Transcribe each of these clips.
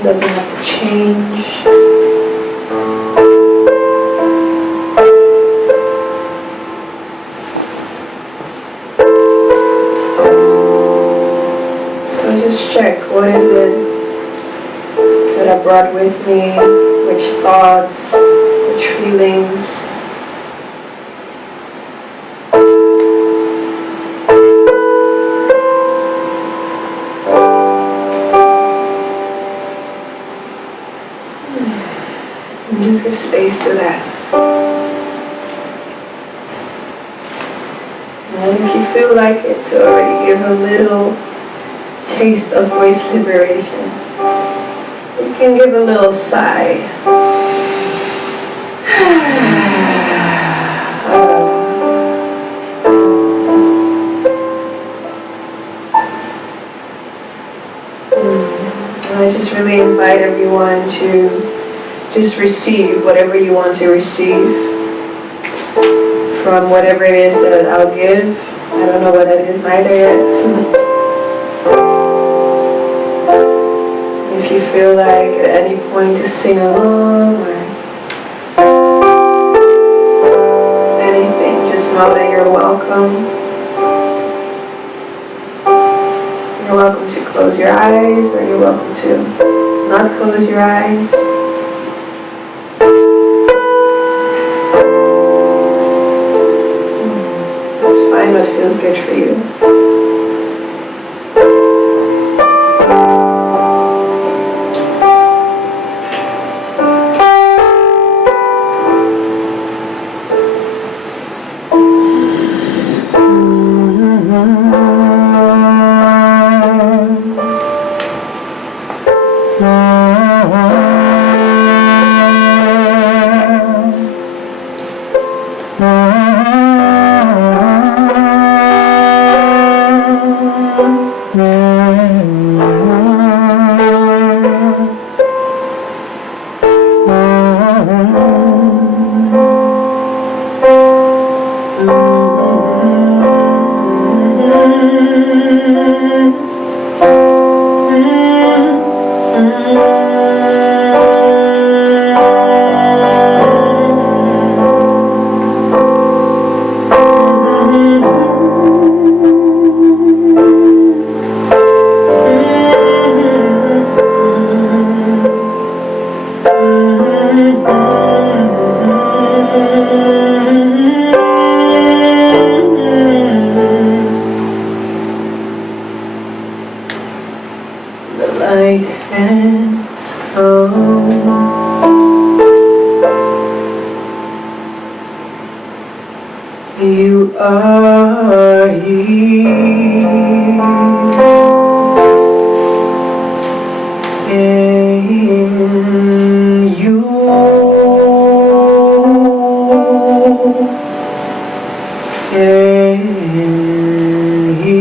It doesn't have to change. So just check, what is it that I brought with me? Which thoughts, which feelings? Just give space to that. And if you feel like it, to already give a little taste of voice liberation, you can give a little sigh. I just really invite everyone to just receive whatever you want to receive from whatever it is that I'll give. I don't know what that is neither yet. If you feel like at any point to sing along or anything, just know that you're welcome. You're welcome to close your eyes, or you're welcome to not close your eyes. Find what feels good for you. You are here, and you and he.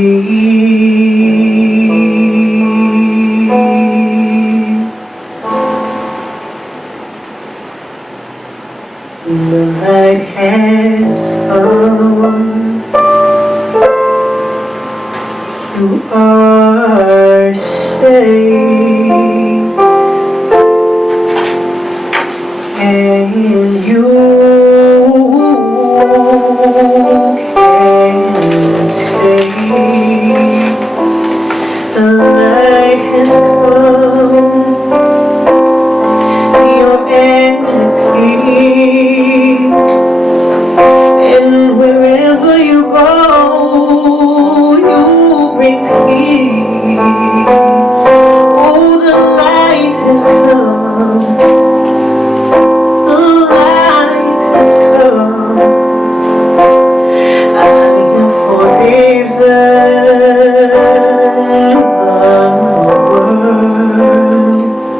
The light has come. You are safe, and you can say the light has come. You're at peace, and wherever you go, you bring peace. Oh, the light has come. The light has come. I have forgiven the world.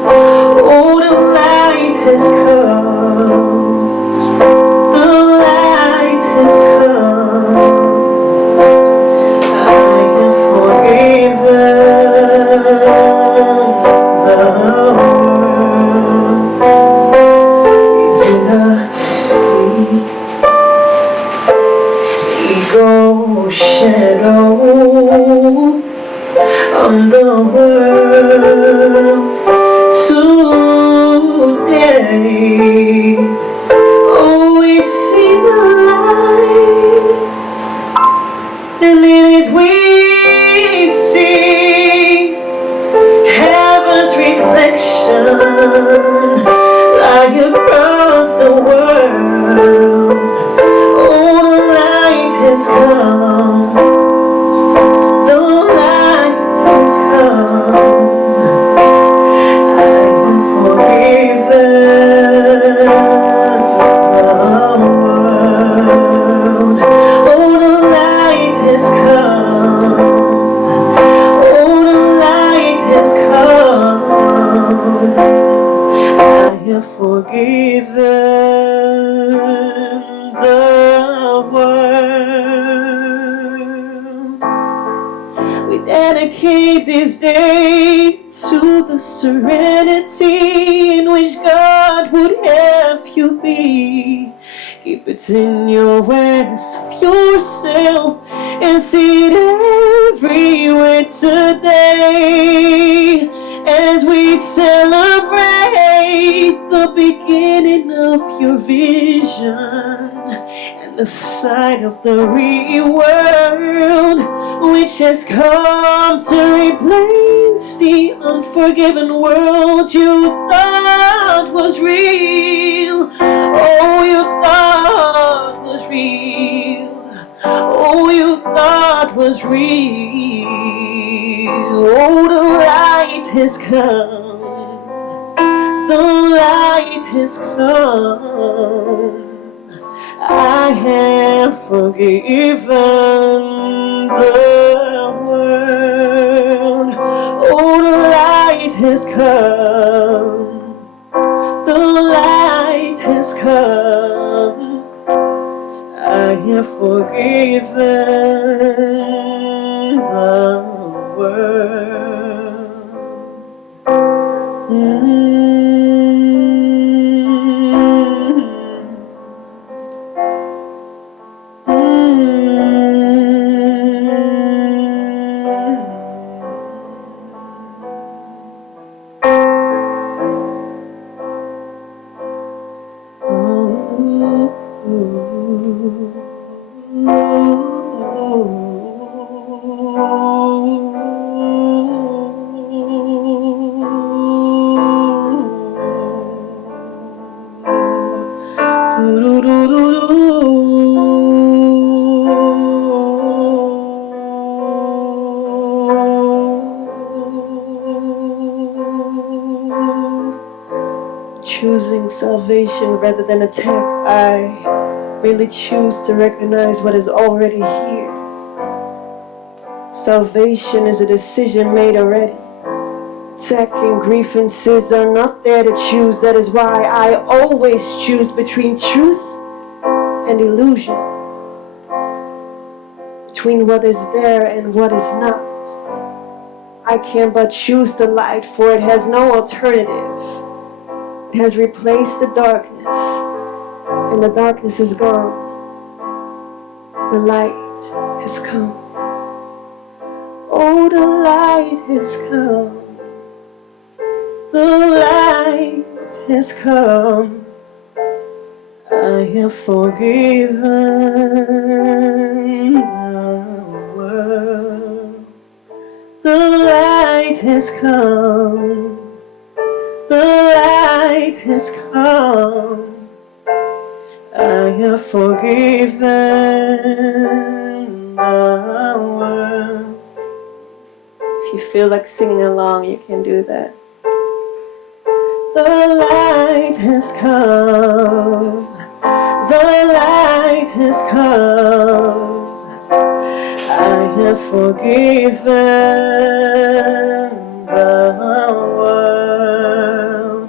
Oh, the light has come. The light has come. I have forgiven the world. You do not see ego shadow on the world. So dedicate this day to the serenity in which God would have you be. Keep it in your awareness of yourself and see it everywhere today as we celebrate the beginning of your vision and the sign of the real world, which has come to replace the unforgiven world you thought was real. Oh, you thought was real. Oh, you thought was real. Oh, the light has come. The light has come. I have forgiven the world. Oh, the light has come. The light has come. I have forgiven the world. Choosing salvation rather than attack, I really choose to recognize what is already here. Salvation is a decision made already. Attack and grievances are not there to choose. That is why I always choose between truth and illusion, between what is there and what is not. I can but choose the light, for it has no alternative. It has replaced the darkness, and the darkness is gone. The light has come. Oh, the light has come. The light has come. I have forgiven the world. The light has come. The light has come. I have forgiven the world. If you feel like singing along, you can do that. The light has come. The light has come. I have forgiven the world.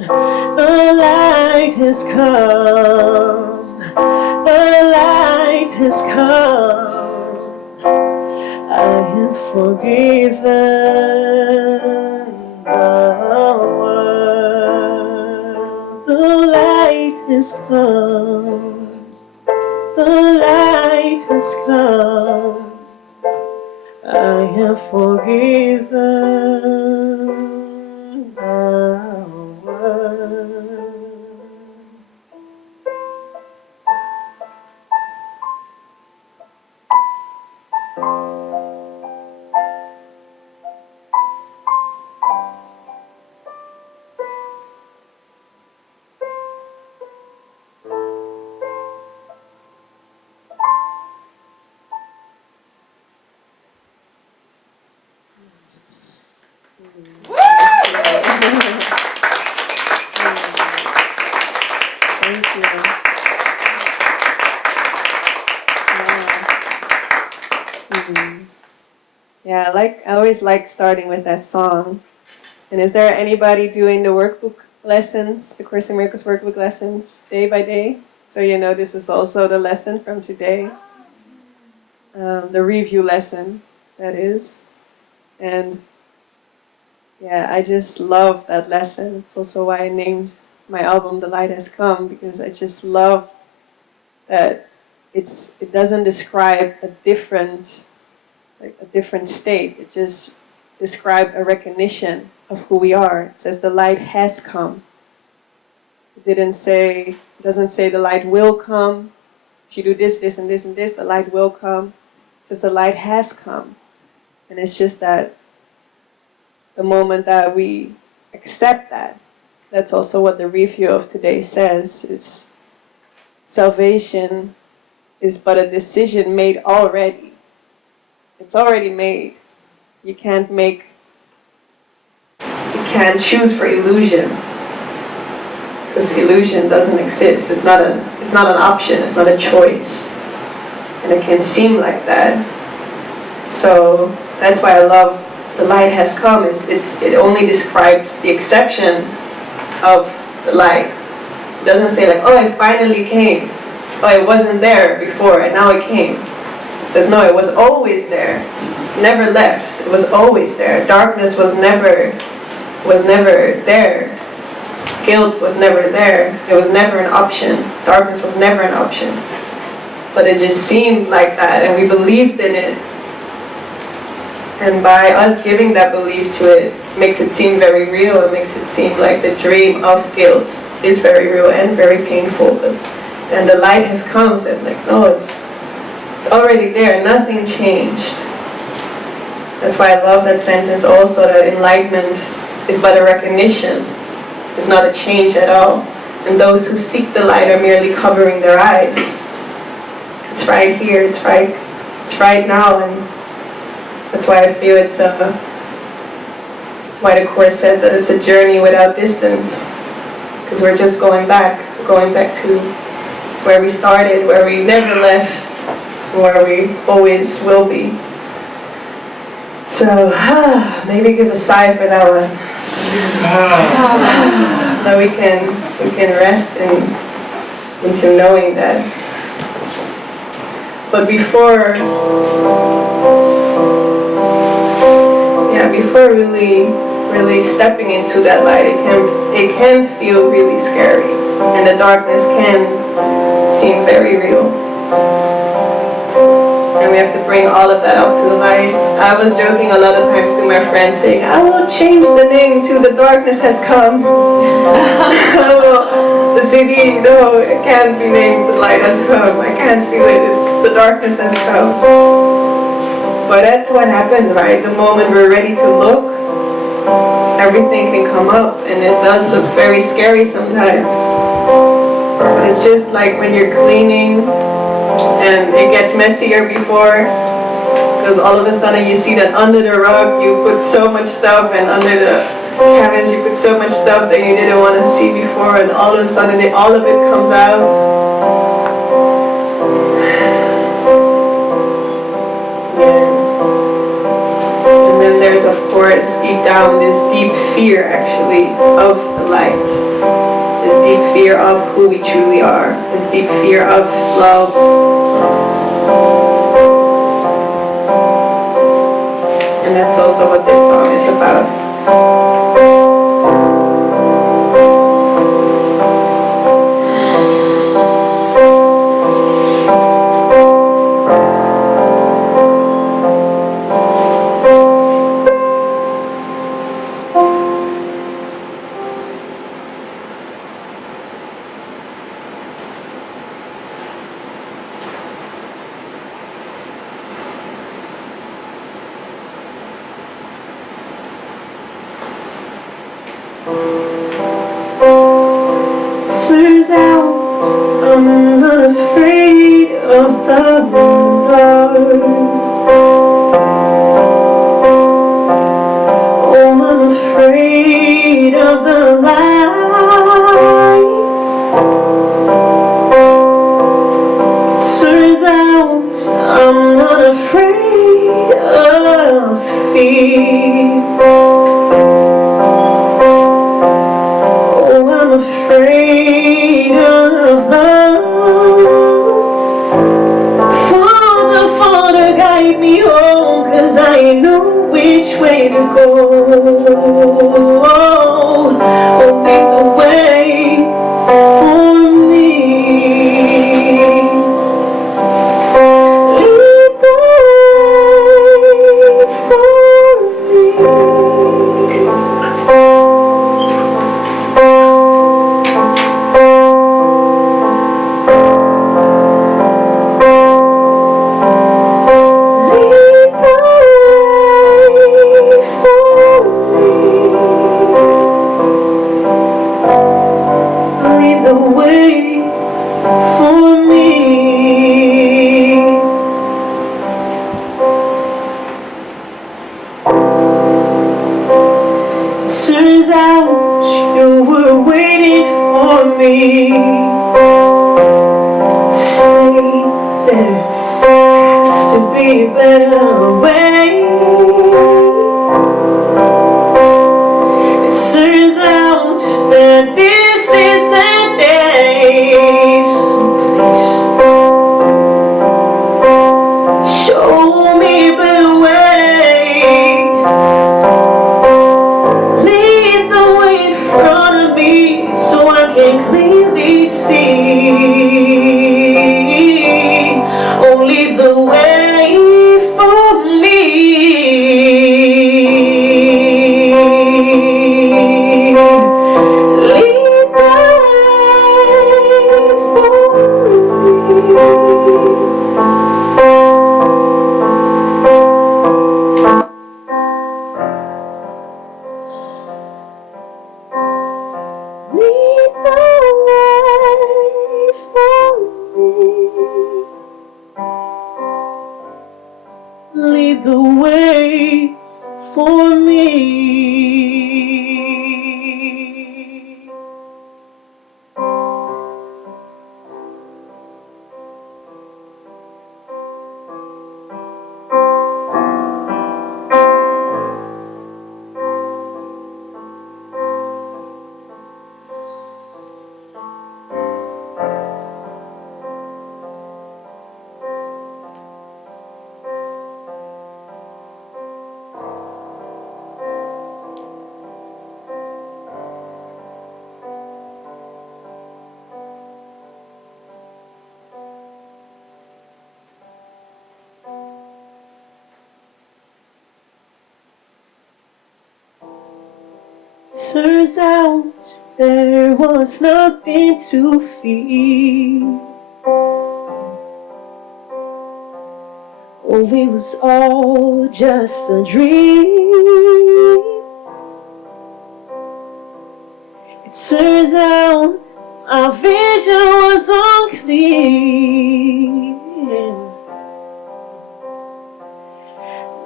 The light has come. The light has come. I have forgiven the world. The light has come. The light has come. I have forgiven the world. Thank you. Yeah, I always like starting with that song. And is there anybody doing the workbook lessons, the Course in Miracles workbook lessons, day by day? So you know this is also the lesson from today. The review lesson, that is. And yeah, I just love that lesson. It's also why I named my album The Light Has Come, because I just love that it doesn't describe a different state. It just describes a recognition of who we are. It says the light has come. It doesn't say the light will come. If you do this, this, and this, and this, the light will come. It says the light has come. And it's just that the moment that we accept that, that's also what the review of today says, is salvation is but a decision made already. It's already made. You can't choose for illusion, because illusion doesn't exist. It's not an option. It's not a choice, and it can seem like that. So that's why I love the light has come. It only describes the exception of the light. It doesn't say like, oh, it finally came. Oh, it wasn't there before and now it came. It says no, it was always there. Never left. It was always there. Darkness was never there. Guilt was never there. It was never an option. Darkness was never an option. But it just seemed like that, and we believed in it. And by us giving that belief to it, makes it seem very real. It makes it seem like the dream of guilt is very real and very painful. And the light has come, says like, no, it's already there. Nothing changed. That's why I love that sentence also, that enlightenment is but a recognition. It's not a change at all. And those who seek the light are merely covering their eyes. It's right here. It's right now. And that's why I feel it's why the Course says that it's a journey without distance. Because we're just going back to where we started, where we never left, where we always will be. So, maybe give a sigh for that one. That we can rest into knowing that. But before really stepping into that light, it can feel really scary, and the darkness can seem very real. And we have to bring all of that out to the light. I was joking a lot of times to my friends saying, I will change the name to The Darkness Has Come. The CD, no, it can't be named The Light Has Come. I can't feel it. It's The Darkness Has Come. But that's what happens, right? The moment we're ready to look, everything can come up, and it does look very scary sometimes. But it's just like when you're cleaning, and it gets messier before, because all of a sudden you see that under the rug you put so much stuff, and under the cabinets you put so much stuff that you didn't want to see before, and all of a sudden all of it comes out. And then there's, of course, deep down this deep fear actually of the light. This deep fear of who we truly are. This deep fear of love. And that's also what this song is about. Turns out I'm not afraid of the dark. Oh, I'm afraid of the light. It turns out I'm not afraid of fear. I'm afraid of love. Father, Father, guide me home, 'cause I know which way way to go. Only the way for me. Lead the way for me. Lead the way for me. Turns out you were waiting for me. Say there has to be a better way. It turns out that this is the day. So please show me a better way. Lead the way in front of me so I can clearly see. Only the way for me. Lead the way for me. Lead the way for me. Lead the way for me. Turns out there was nothing to fear. Oh, it was all just a dream. It turns out my vision was unclear.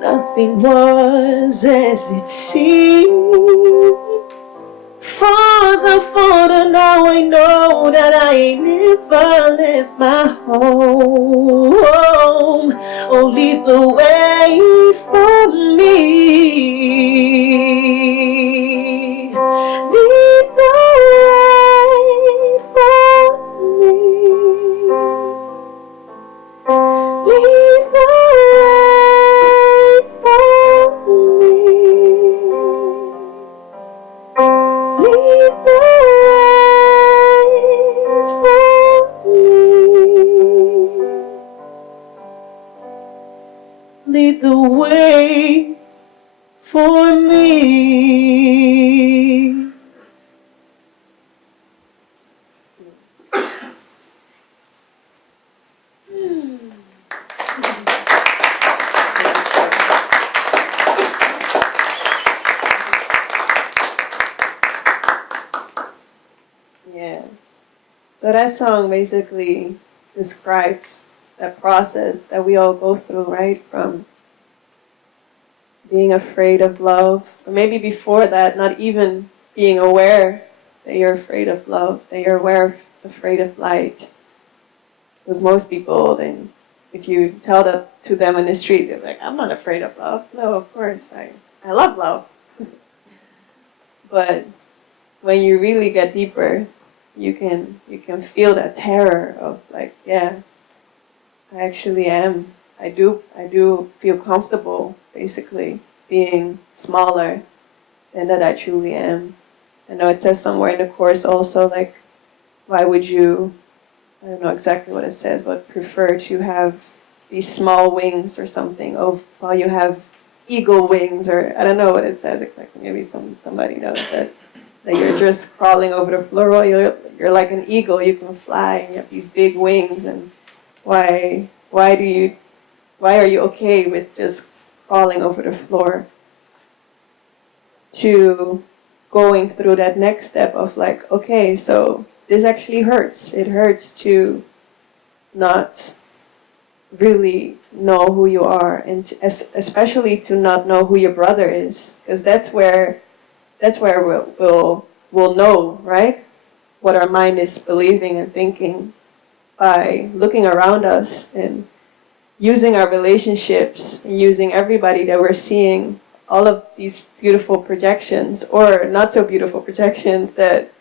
Nothing was as it seemed. Farther, now I know that I ain't never left my home. Oh, lead the way for me. Lead the way for me. Lead the way for me. Lead the way for me. Lead the way for me. Yeah. So that song basically describes that process that we all go through, right? From being afraid of love, or maybe before that, not even being aware that you're afraid of love, that you're afraid of light. With most people, then if you tell that to them in the street, they're like, I'm not afraid of love. No, of course, I love love. But when you really get deeper, you can feel that terror of like, yeah, I actually am. I do feel comfortable, basically. being smaller than that I truly am. I know it says somewhere in the Course also, like, why would you, I don't know exactly what it says, but prefer to have these small wings or something, while you have eagle wings, or I don't know what it says exactly. Maybe somebody knows that you're just crawling over the floor. Well, you're like an eagle. You can fly. And you have these big wings, and why are you okay with just crawling over the floor? To going through that next step of like, okay, so this actually hurts. It hurts to not really know who you are, and especially to not know who your brother is, because that's where we'll know, right, what our mind is believing and thinking, by looking around us and using our relationships and using everybody that we're seeing, all of these beautiful projections or not so beautiful projections that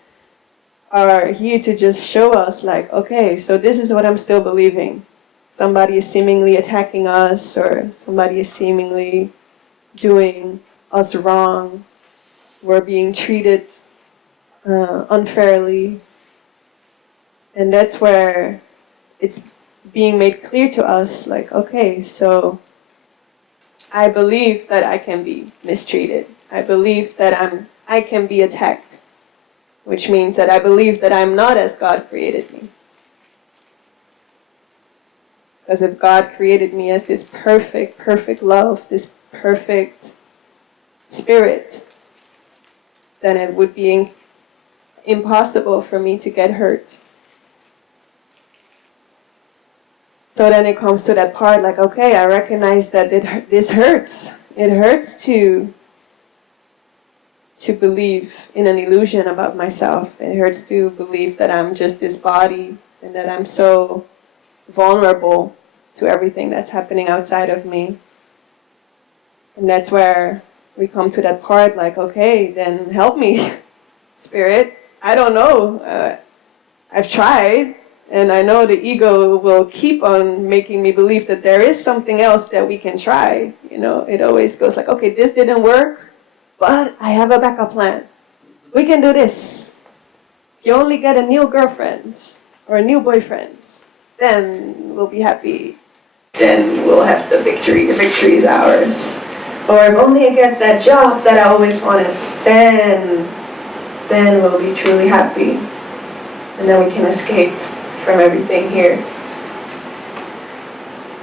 are here to just show us like, okay, so this is what I'm still believing. Somebody is seemingly attacking us, or somebody is seemingly doing us wrong. We're being treated unfairly. And that's where it's being made clear to us, like, okay, so I believe that I can be mistreated. I believe that I can be attacked, which means that I believe that I'm not as God created me. Because if God created me as this perfect, perfect love, this perfect spirit, then it would be impossible for me to get hurt. So then it comes to that part like, okay, I recognize that this hurts. It hurts to believe in an illusion about myself. It hurts to believe that I'm just this body and that I'm so vulnerable to everything that's happening outside of me. And that's where we come to that part like, okay, then help me, Spirit. I don't know. I've tried, and I know the ego will keep on making me believe that there is something else that we can try. You know, it always goes like, okay, this didn't work, but I have a backup plan. We can do this. If you only get a new girlfriend or a new boyfriend, then we'll be happy. Then we'll have the victory. The victory is ours. Or if only I get that job that I always wanted, then we'll be truly happy. And then we can escape from everything here.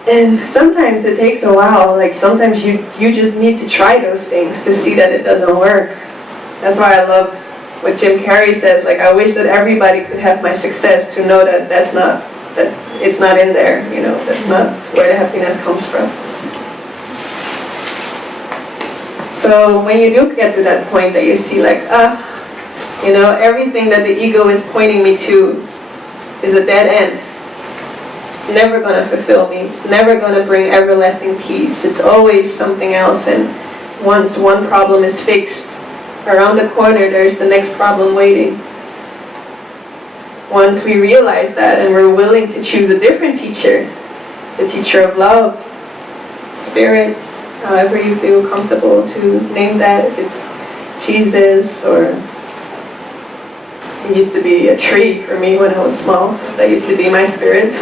And sometimes it takes a while. Like sometimes you just need to try those things to see that it doesn't work. That's why I love what Jim Carrey says. Like, I wish that everybody could have my success to know that that it's not in there. You know, that's not where the happiness comes from. So when you do get to that point that you see like, you know, everything that the ego is pointing me to is a dead end. It's never going to fulfill me. It's never going to bring everlasting peace. It's always something else. And once one problem is fixed, around the corner there's the next problem waiting. Once we realize that and we're willing to choose a different teacher, the teacher of love, spirit, however you feel comfortable to name that, if it's Jesus, or it used to be a tree for me when I was small. That used to be my spirit.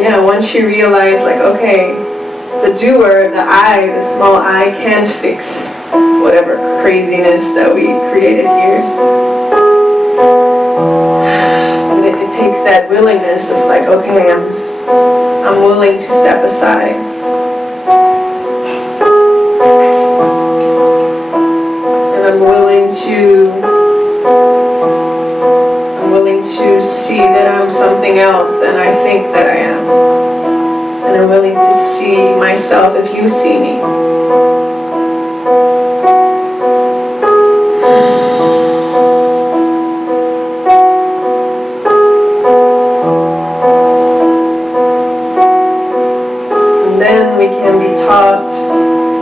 Yeah, once you realize like, okay, the doer, the I, the small I, can't fix whatever craziness that we created here. And it takes that willingness of like, okay, I'm willing to step aside. And I'm willing to see that I'm something else than I think that I am. And I'm willing to see myself as you see me. And then we can be taught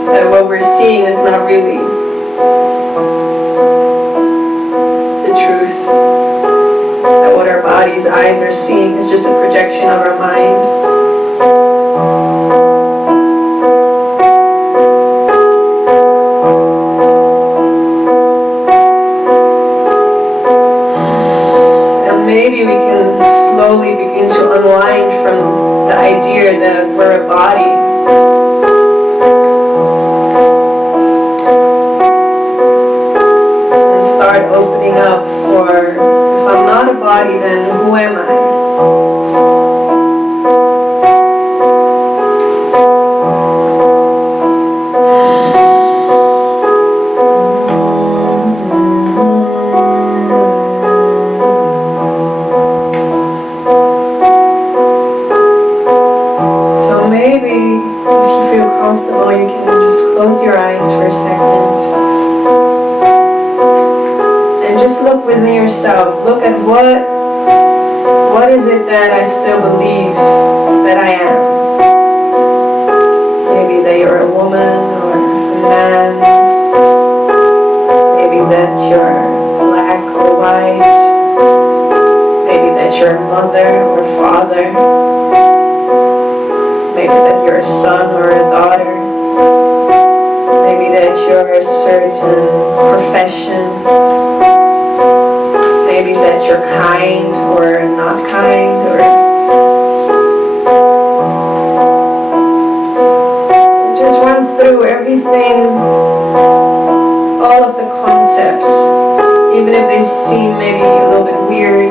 that what we're seeing is not really the truth, that what our body body's eyes are seeing is just a projection of our mind. Maybe we can slowly begin to unwind from the idea that we're a body. And start opening up for, if I'm not a body, then who am I? Comfortable, you can just close your eyes for a second and just look within yourself. Look at what is it that I still believe that I am. Maybe that you're a woman or a man. Maybe that you're black or white. Maybe that you're a mother or father. Maybe that you're a son or a daughter. Maybe that you're a certain profession. Maybe that you're kind or not kind, or just run through everything, all of the concepts, even if they seem maybe a little bit weird.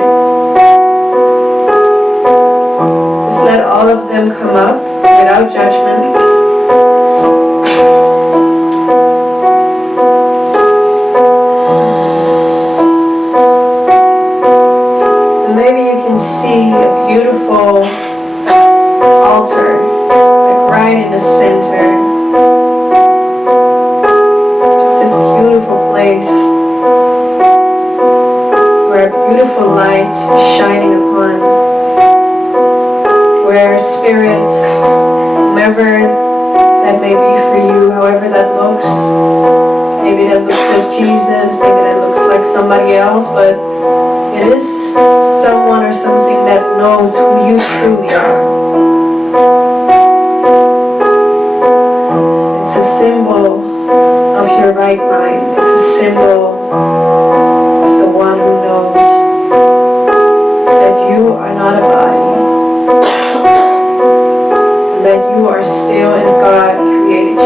Just let all of them come up without judgment. And maybe you can see a beautiful altar, like right in the center. Just this beautiful place where a beautiful light is shining upon, where spirits, whomever that may be for you, however that looks. Maybe that looks as Jesus, maybe that looks like somebody else, but it is someone or something that knows who you truly are. It's a symbol of your right mind. It's a symbol of the one who knows that you are not a body, that you are still as God created you.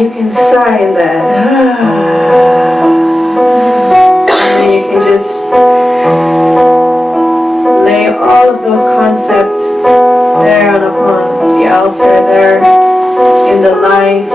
You can sigh in that. And then you can just lay all of those concepts there and upon the altar, there in the light.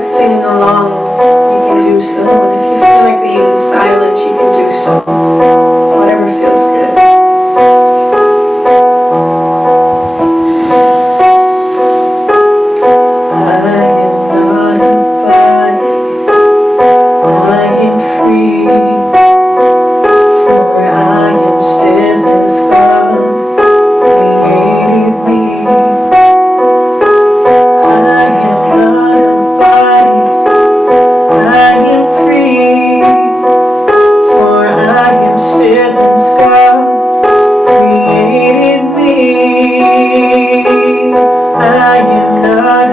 Singing along, you can do so. And if you feel like being silent, you can do so. Whatever feels good. I am not a body. I am free. For I am still as God created me. I am not a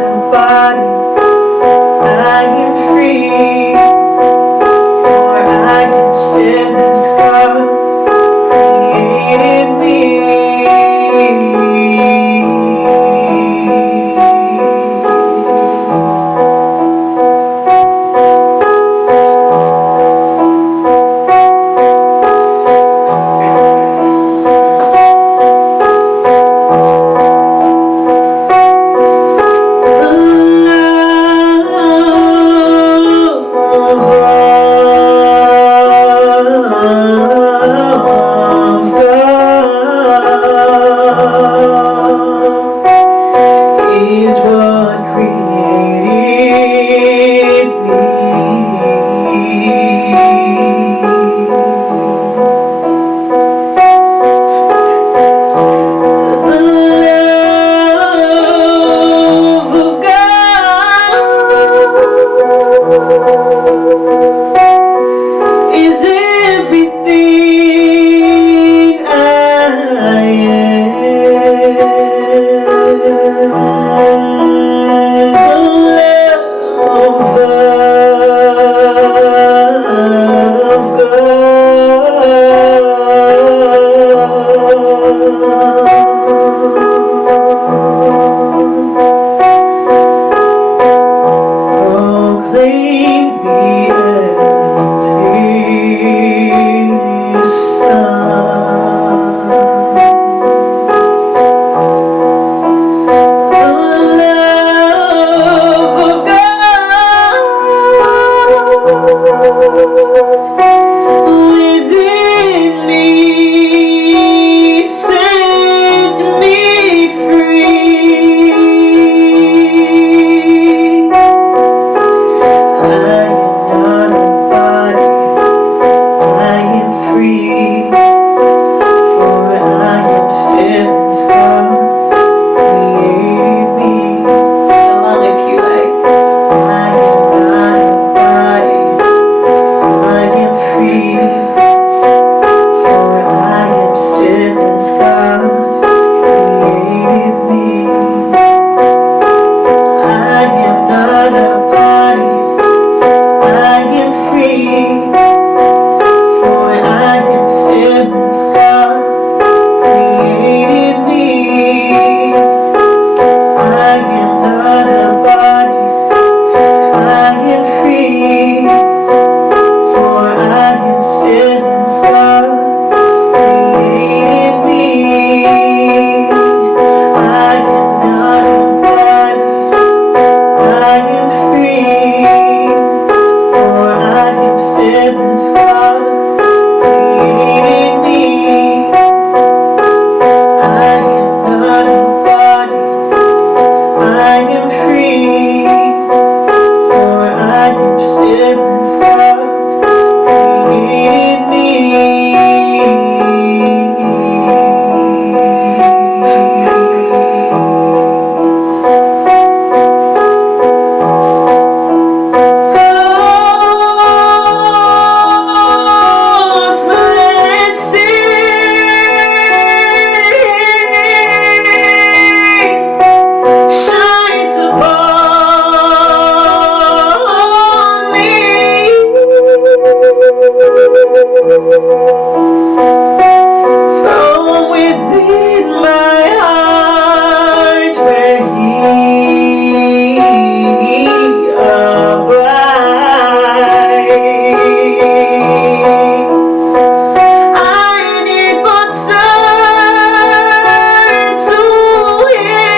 For I am still as God created me. I am not a body, I am free. For I am still as God created me. I am not a body, I am free. For I am still as God created me. I am not a body, I am free. For I am still as God created me. God's blessing shines upon me. From within my heart where He abides, I need but turn to Him,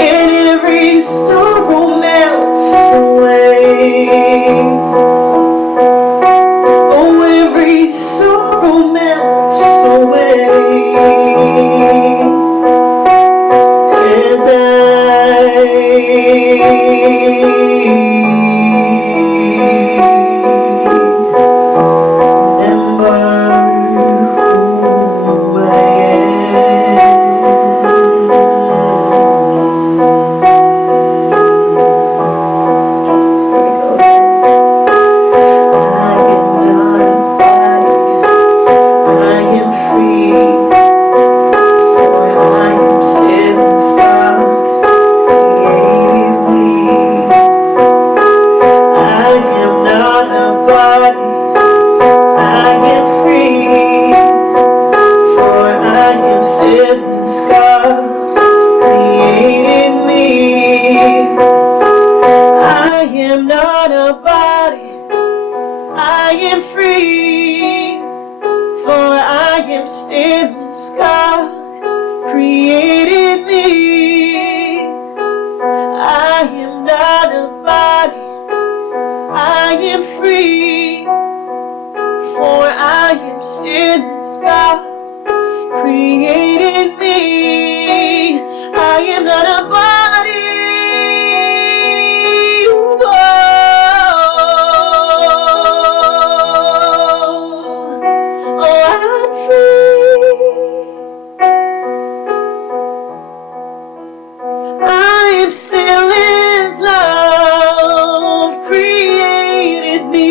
and every sorrow melts away. Oh, every sorrow melts away as I remember who I am not a body, I am free, for I am still as God created me. I am not a body, I am free, for I am still as God created me. I am not a body, oh, I'm free. I am still His love created me.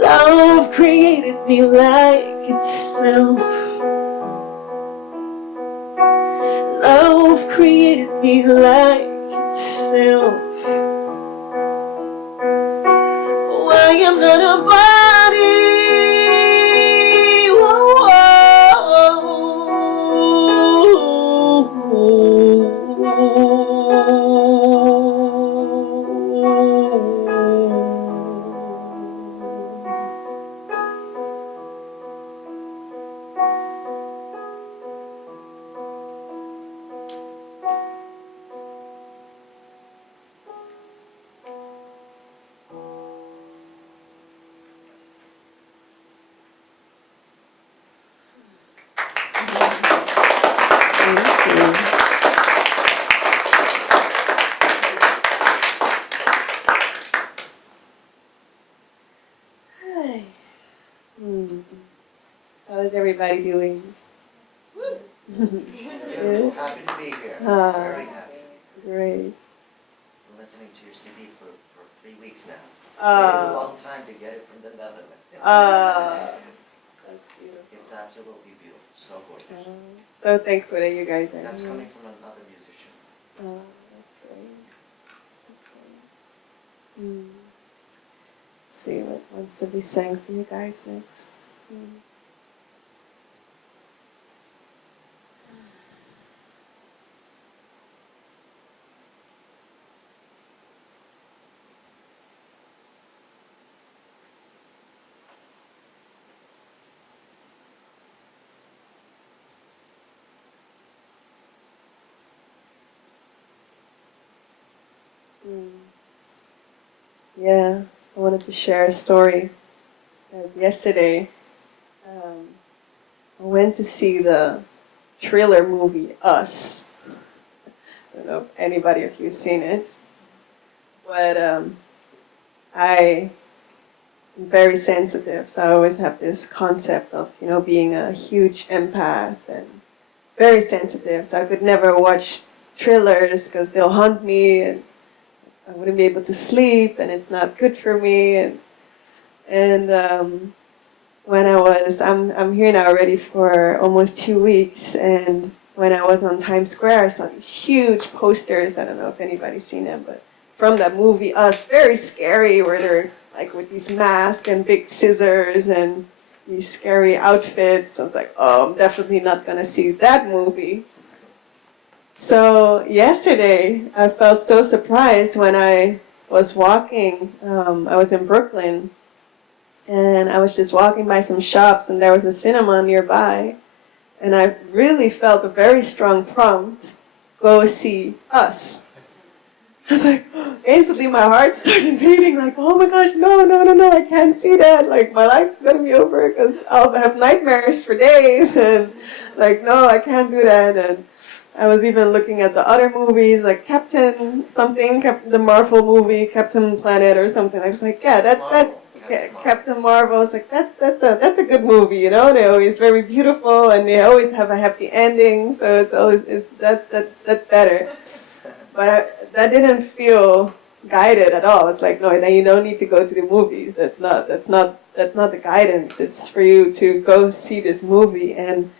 Love created me like itself. Love created me like itself. Oh, I am not a body. How is everybody doing? Good? Happy to be here. Very happy. Great. Been listening to your CD for 3 weeks now. Waited a long time to get it from the Netherlands. That's beautiful. It's absolutely beautiful. So so gorgeous. So thankful that you guys are That's here. coming from another musician. Oh, that's great. Let's see what wants to be sang for you guys next. Yeah, I wanted to share a story. Yesterday, I went to see the thriller movie Us. I don't know if anybody of you have seen it, but I am very sensitive, so I always have this concept of, being a huge empath and very sensitive, so I could never watch thrillers because they'll haunt me and I wouldn't be able to sleep and it's not good for me. And when I'm here now already for almost 2 weeks, and when I was on Times Square, I saw these huge posters. I don't know if anybody's seen them, but from that movie Us, very scary, where they're like with these masks and big scissors and these scary outfits. So I was like, oh, I'm definitely not gonna see that movie. So yesterday, I felt so surprised when I was walking. I was in Brooklyn, and I was just walking by some shops, and there was a cinema nearby, and I really felt a very strong prompt, go see Us. I was like, instantly my heart started beating, like, oh my gosh, no, I can't see that. Like, my life's gonna be over because I'll have nightmares for days, and like, no, I can't do that. And I was even looking at the other movies, like Captain the Marvel movie, Captain Planet or something. I was like, yeah, that's Captain Marvel. I was like, that's a good movie, They're always very beautiful and they always have a happy ending. So that's better. But that didn't feel guided at all. It's like, no, you don't need to go to the movies. That's not the guidance. It's for you to go see this movie. And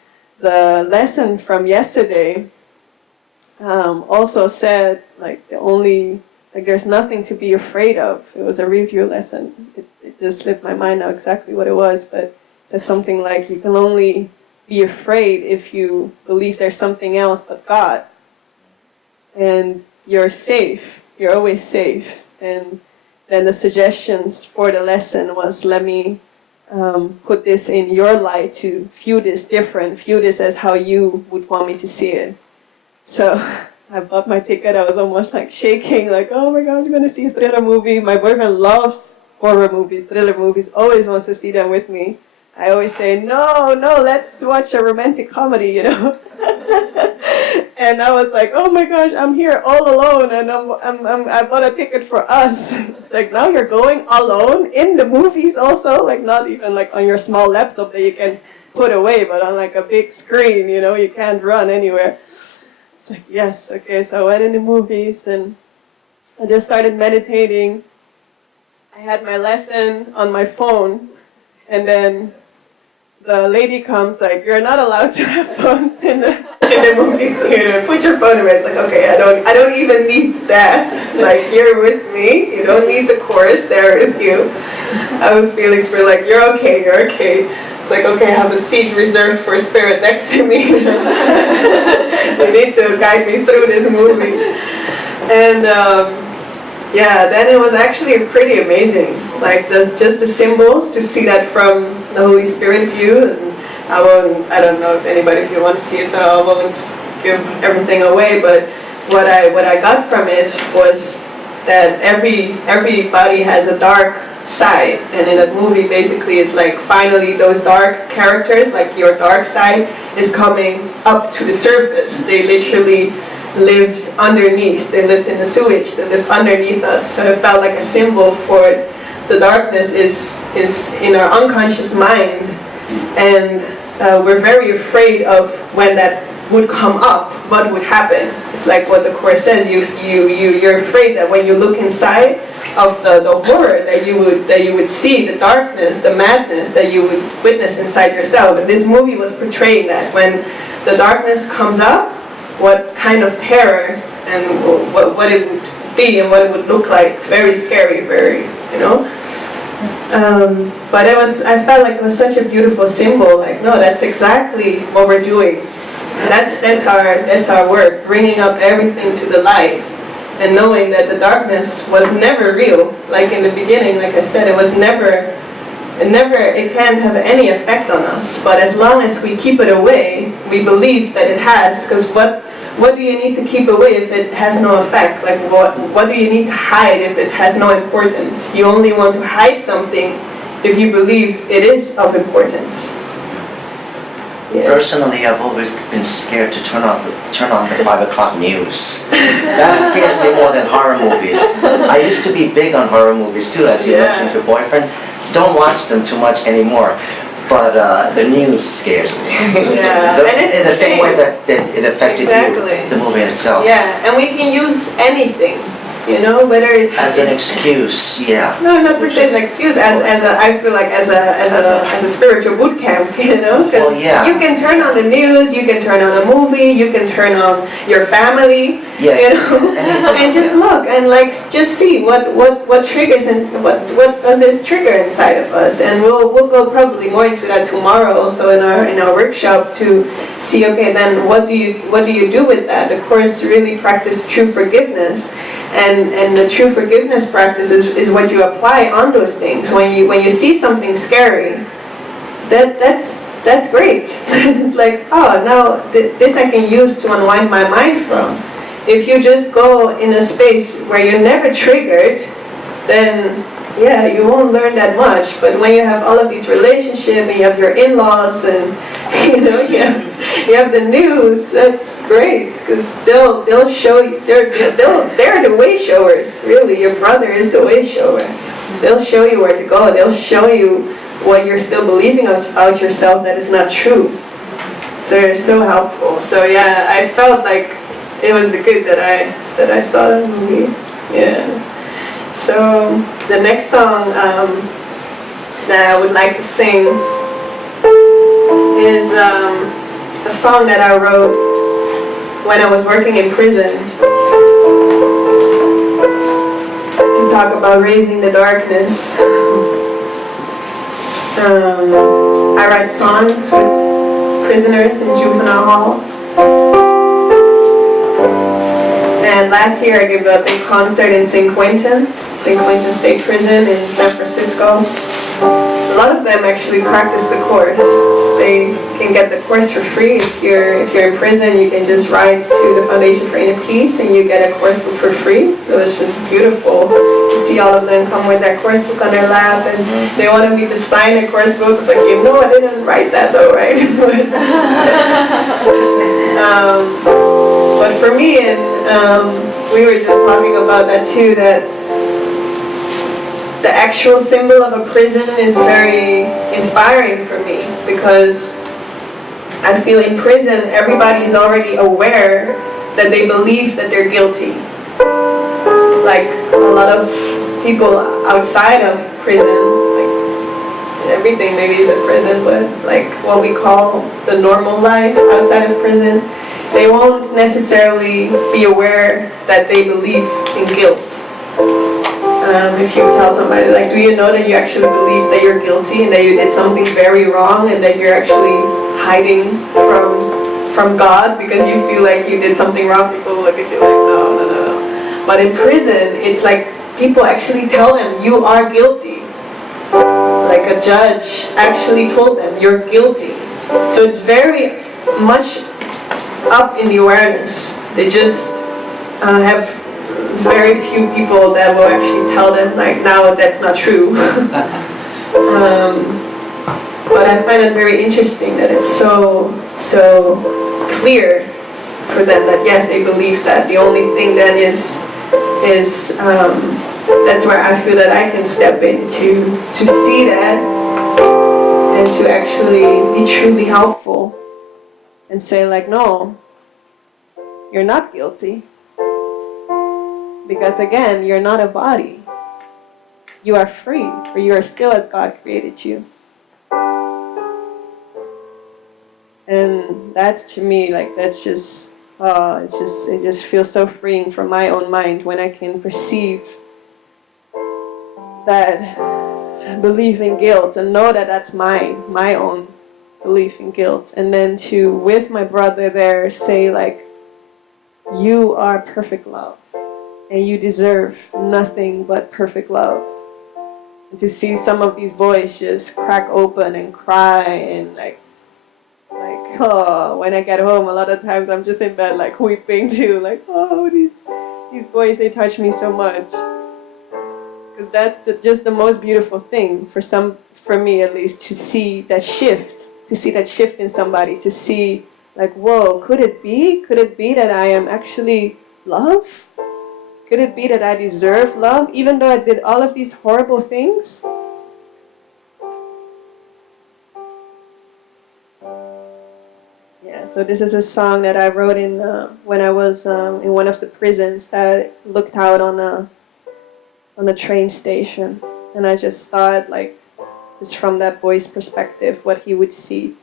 the lesson from yesterday also said, there's nothing to be afraid of. It was a review lesson. It just slipped my mind now exactly what it was, but it says something like, you can only be afraid if you believe there's something else but God. And you're safe. You're always safe. And then the suggestions for the lesson was, let me put this in your light to view this different, view this as how you would want me to see it. So I bought my ticket. I was almost like shaking, like, oh my gosh, I'm going to see a thriller movie. My boyfriend loves horror movies, thriller movies, always wants to see them with me. I always say, no, let's watch a romantic comedy, And I was like, oh my gosh, I'm here all alone, and I bought a ticket for Us. It's like, now you're going alone in the movies also, like not even like on your small laptop that you can put away, but on like a big screen, you can't run anywhere. It's like, yes, okay, so I went in the movies and I just started meditating. I had my lesson on my phone, and then the lady comes like, you're not allowed to have phones in the movie theater. Put your phone away. It's like, okay, I don't even need that. Like, you're with me. You don't need the chorus there with you. I was feeling for like, you're okay. It's like, okay, I have a seat reserved for spirit next to me. You need to guide me through this movie. And then it was actually pretty amazing. Like just the symbols, to see that from the Holy Spirit view. And I don't know if anybody of you want to see it, so I won't give everything away. But what I got from it was that everybody has a dark side, and in that movie basically it's like finally those dark characters, like your dark side, is coming up to the surface. They literally lived underneath, they lived in the sewage, they lived underneath us. So it felt like a symbol for the darkness is in our unconscious mind, and we're very afraid of when that would come up, what would happen. It's like what the Course says. You're afraid that when you look inside of the horror that you would see, the darkness, the madness that you would witness inside yourself. And this movie was portraying that when the darkness comes up, what kind of terror and what it would be and what it would look like. Very scary, very, you know. But I felt like it was such a beautiful symbol. Like, no, that's exactly what we're doing. That's our work, bringing up everything to the light, and knowing that the darkness was never real. Like in the beginning, like I said, it can't have any effect on us. But as long as we keep it away, we believe that it has. Because what do you need to keep away if it has no effect? Like what do you need to hide if it has no importance? You only want to hide something if you believe it is of importance. Yeah. Personally, I've always been scared to turn on the 5 o'clock news. That scares me more than horror movies. I used to be big on horror movies too, as you mentioned, your boyfriend. Don't watch them too much anymore. But the news scares me. Yeah. In the same way that it affected you, the movie itself. Yeah, and we can use anything, you know, whether it's as an excuse, yeah. No, not per se an excuse. I feel like as a spiritual boot camp, you know, because you can turn on the news, you can turn on a movie, you can turn on your family, you know, and just look and like just see what triggers and what does this trigger inside of us, and we'll go probably more into that tomorrow also in our workshop to see, okay, then what do you do with that? The Course really practice true forgiveness. And the true forgiveness practice is what you apply on those things. When you see something scary, that's great. It's like, oh, now this I can use to unwind my mind from. If you just go in a space where you're never triggered, then yeah, you won't learn that much. But when you have all of these relationships and you have your in-laws and you know you have the news, that's great because they'll show you. They're the way showers. Really, your brother is the way shower. They'll show you where to go. They'll show you what you're still believing about yourself that is not true. So they're so helpful. So yeah, I felt like it was good that I saw that movie. Yeah. So the next song that I would like to sing is a song that I wrote when I was working in prison to talk about raising the darkness. I write songs with prisoners in juvenile hall. And last year I gave a big concert in St. Quentin State Prison in San Francisco. A lot of them actually practice the Course. They can get the Course for free. If you're in prison, you can just write to the Foundation for Inner Peace and you get a Course book for free. So it's just beautiful to see all of them come with that Course book on their lap, and they wanted me to sign a Course book. It's like, you know, I didn't write that though, right? But for me, and we were just talking about that too, that the actual symbol of a prison is very inspiring for me, because I feel in prison everybody's already aware that they believe that they're guilty. Like a lot of people outside of prison, like everything maybe is a prison, but like what we call the normal life outside of prison, they won't necessarily be aware that they believe in guilt. If you tell somebody, like, do you know that you actually believe that you're guilty and that you did something very wrong and that you're actually hiding from God because you feel like you did something wrong? People will look at you like, no. But in prison, it's like people actually tell them, you are guilty. Like a judge actually told them, you're guilty. So it's very much up in the awareness. They just have very few people that will actually tell them, like, now that's not true. But I find it very interesting that it's so clear for them that yes, they believe that. The only thing then is that's where I feel that I can step in to see that and to actually be truly helpful and say, like, no, you're not guilty. Because again, you're not a body. You are free, for you are still as God created you. And that's, to me, like, that's just, it just feels so freeing from my own mind when I can perceive that belief in guilt and know that that's my own belief in guilt. And then to, with my brother there, say like, you are perfect love and you deserve nothing but perfect love. And to see some of these boys just crack open and cry and like, oh, when I get home, a lot of times I'm just in bed like weeping too, like, oh, these boys, they touch me so much. Because that's just the most beautiful thing for me at least, to see that shift in somebody, to see like, whoa, could it be that I am actually love? Could it be that I deserve love even though I did all of these horrible things? Yeah, so this is a song that I wrote in when I was in one of the prisons that looked out on a train station. And I just thought, like, just from that boy's perspective, what he would see.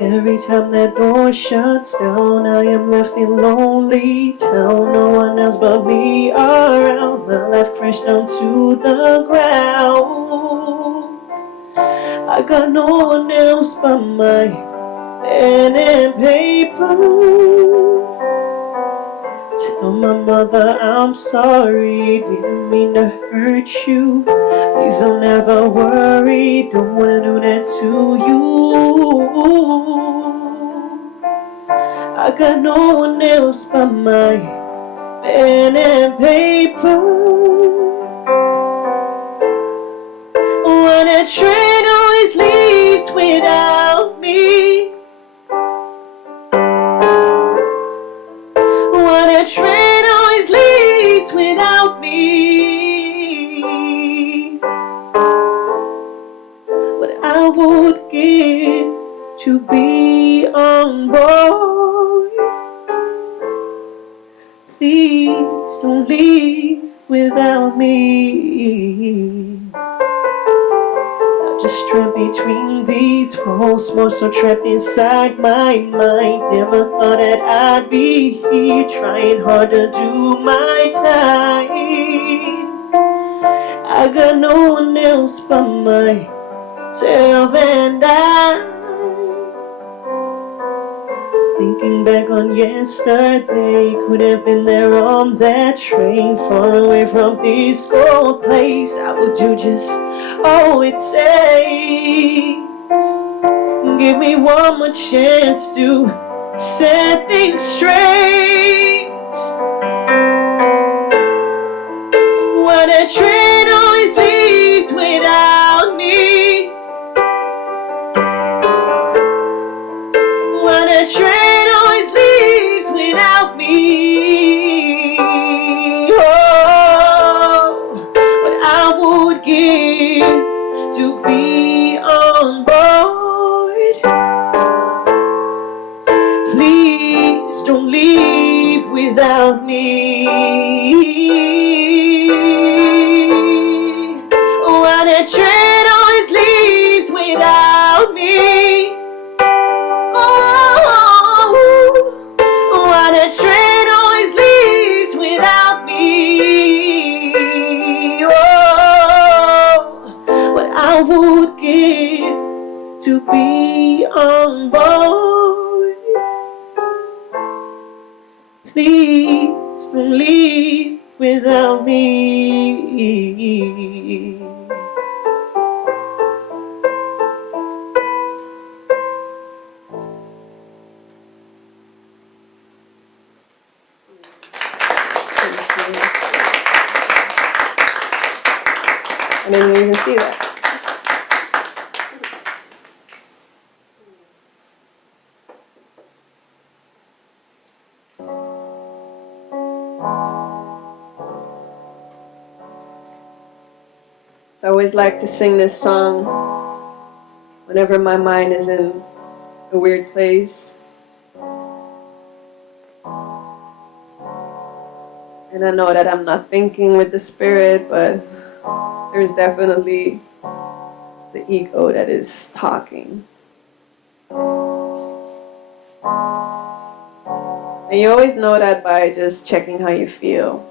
Every time that door shuts down, I am left in lonely town. No one else but me around. My life crashed down to the ground. I got no one else but my pen and paper. Tell my mother I'm sorry, didn't mean to hurt you. Please don't ever worry, don't wanna do that to you. I got no one else but my pen and paper. When a train always leaves without me. When a train always leaves without me. What I would give to be on board. Please don't leave without me. Now just trapped between these walls, more so trapped inside my mind. Never thought that I'd be here, trying hard to do my time. I got no one else but myself and I. Thinking back on yesterday, could have been there on that train, far away from this cold place. How would you just all it takes? Give me one more chance to set things straight. When a train always leaves without me. When a train always leaves without me. Oh, what I would give to be on board. Please don't leave without me. When a train always leaves without me. When a train always leaves without me. Oh, what I would give to be on board. Please don't leave without me. I didn't even see that. So I always like to sing this song whenever my mind is in a weird place. And I know that I'm not thinking with the spirit, but there's definitely the ego that is talking. And you always know that by just checking how you feel.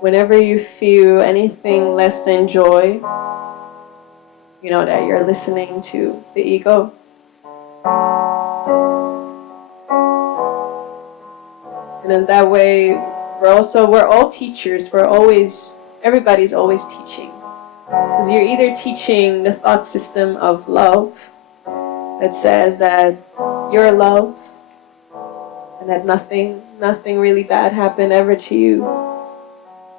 Whenever you feel anything less than joy, you know that you're listening to the ego. And in that way, we're all teachers. Everybody's always teaching. Because you're either teaching the thought system of love that says that you're love and that nothing really bad happened ever to you,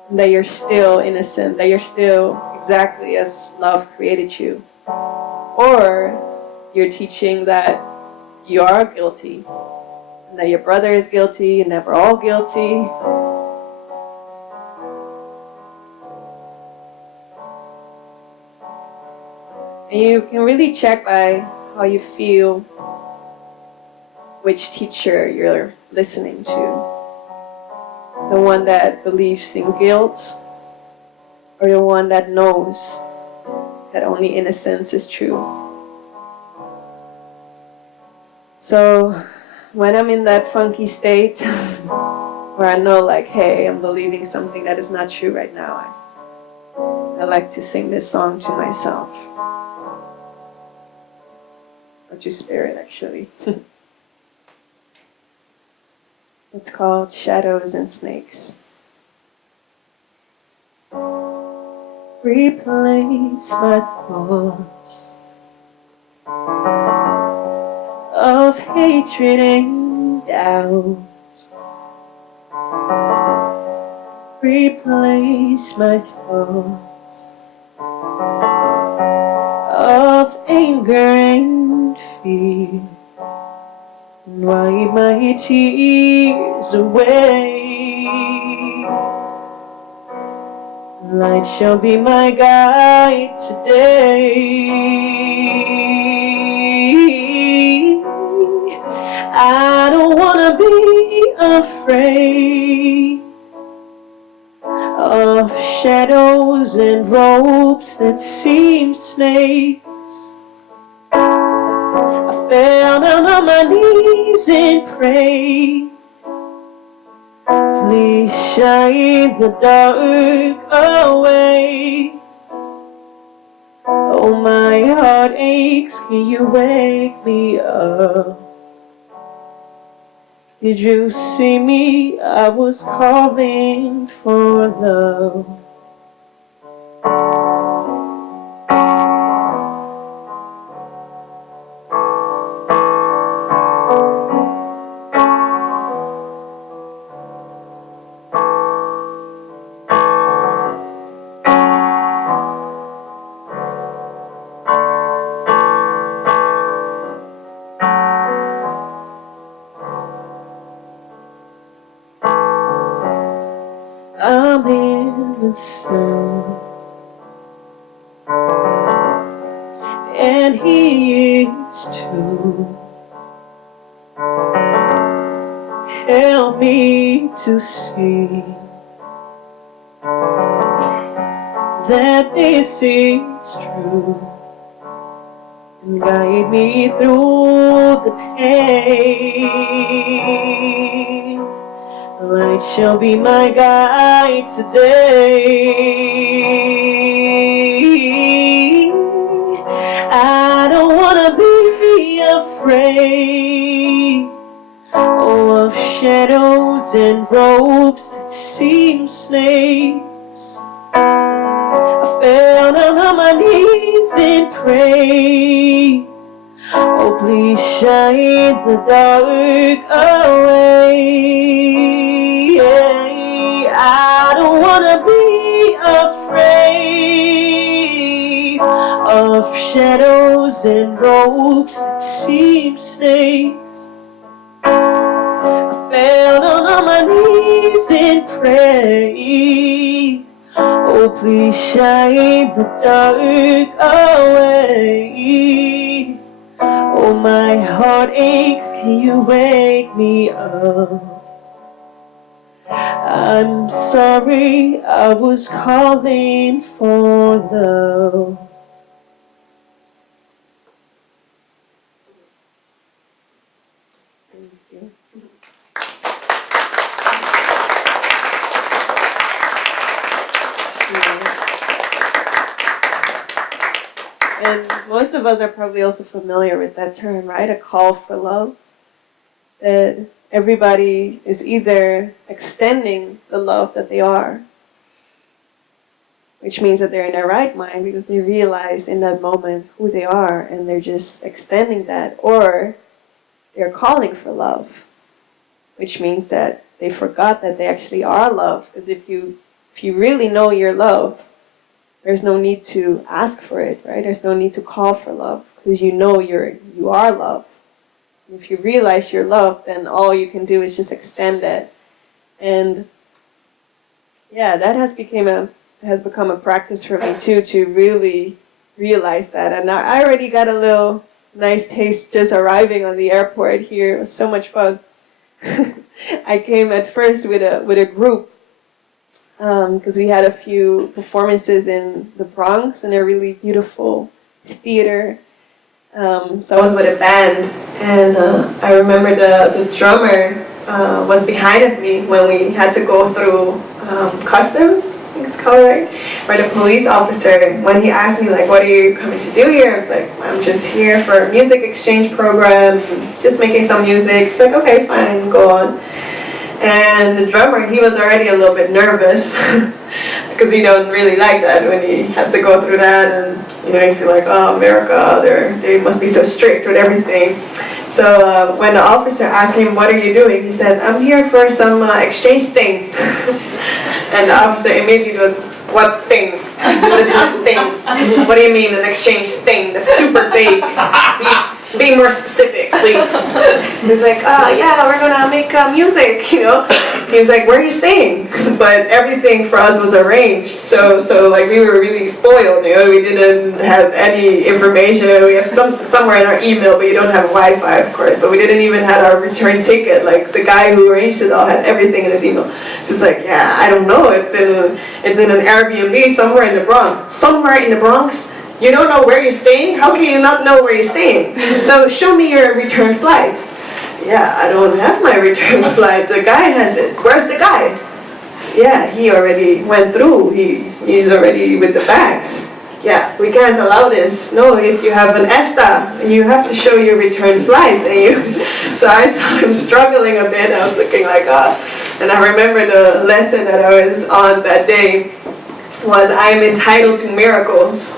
and that you're still innocent, that you're still exactly as love created you. Or you're teaching that you are guilty, and that your brother is guilty, and that we're all guilty. And you can really check by how you feel which teacher you're listening to. The one that believes in guilt, or the one that knows that only innocence is true. So when I'm in that funky state where I know like, hey, I'm believing something that is not true right now, I like to sing this song to myself. Or to spirit, actually. It's called Shadows and Snakes. Replace my thoughts of hatred and doubt. Replace my thoughts of anger and fear. And wipe my tears away. Light shall be my guide today. I don't wanna be afraid of shadows and ropes that seem snakes. I fell down on my knees and prayed. Please shine the dark away. Oh, my heart aches, can you wake me up? Did you see me? I was calling for love. I'm in the sun, and he is too. Help me to see that this is true, and guide me through the pain. Light shall be my guide today. I don't wanna be afraid of shadows and ropes that seem snakes. I fell down on my knees and prayed. Oh, please shine the dark away. I don't wanna be afraid of shadows and ropes that seem snakes. I fell down on my knees and prayed. So please shine the dark away. Oh, my heart aches, can you wake me up? I'm sorry, I was calling for love. Thank you. And most of us are probably also familiar with that term, right? A call for love. That everybody is either extending the love that they are, which means that they're in their right mind because they realize in that moment who they are and they're just extending that, or they're calling for love, which means that they forgot that they actually are love. Because if you really know your love, there's no need to ask for it, right? There's no need to call for love because you know you are love. And if you realize you're love, then all you can do is just extend it. And yeah, that has become a practice for me too, to really realize that. And I already got a little nice taste just arriving on the airport here. It was so much fun. I came at first with a group because we had a few performances in the Bronx in a really beautiful theater. So I was with a band, and I remember the drummer was behind of me when we had to go through customs, I think it's called, right? Where the police officer, when he asked me, like, what are you coming to do here? I was like, I'm just here for a music exchange program, just making some music. He's like, okay, fine, go on. And the drummer, he was already a little bit nervous because he don't really like that when he has to go through that, and you feel like, oh, America, they must be so strict with everything. So when the officer asked him, what are you doing? He said, I'm here for some exchange thing. And the officer immediately goes, what thing? What is this thing? What do you mean an exchange thing? That's super vague. Be more specific, please. He's like, yeah, we're gonna make music, He's like, where are you staying? But everything for us was arranged, so like we were really spoiled, We didn't have any information. We have somewhere in our email, but you don't have Wi-Fi, of course. But we didn't even have our return ticket. Like the guy who arranged it all had everything in his email. Just like, yeah, I don't know. It's in an Airbnb somewhere in the Bronx. Somewhere in the Bronx. You don't know where you're staying? How can you not know where you're staying? So show me your return flight. Yeah, I don't have my return flight. The guy has it. Where's the guy? Yeah, he already went through. He's already with the bags. Yeah, we can't allow this. No, if you have an ESTA, you have to show your return flight. So I saw him struggling a bit. I was looking like, And I remember the lesson that I was on that day was I am entitled to miracles.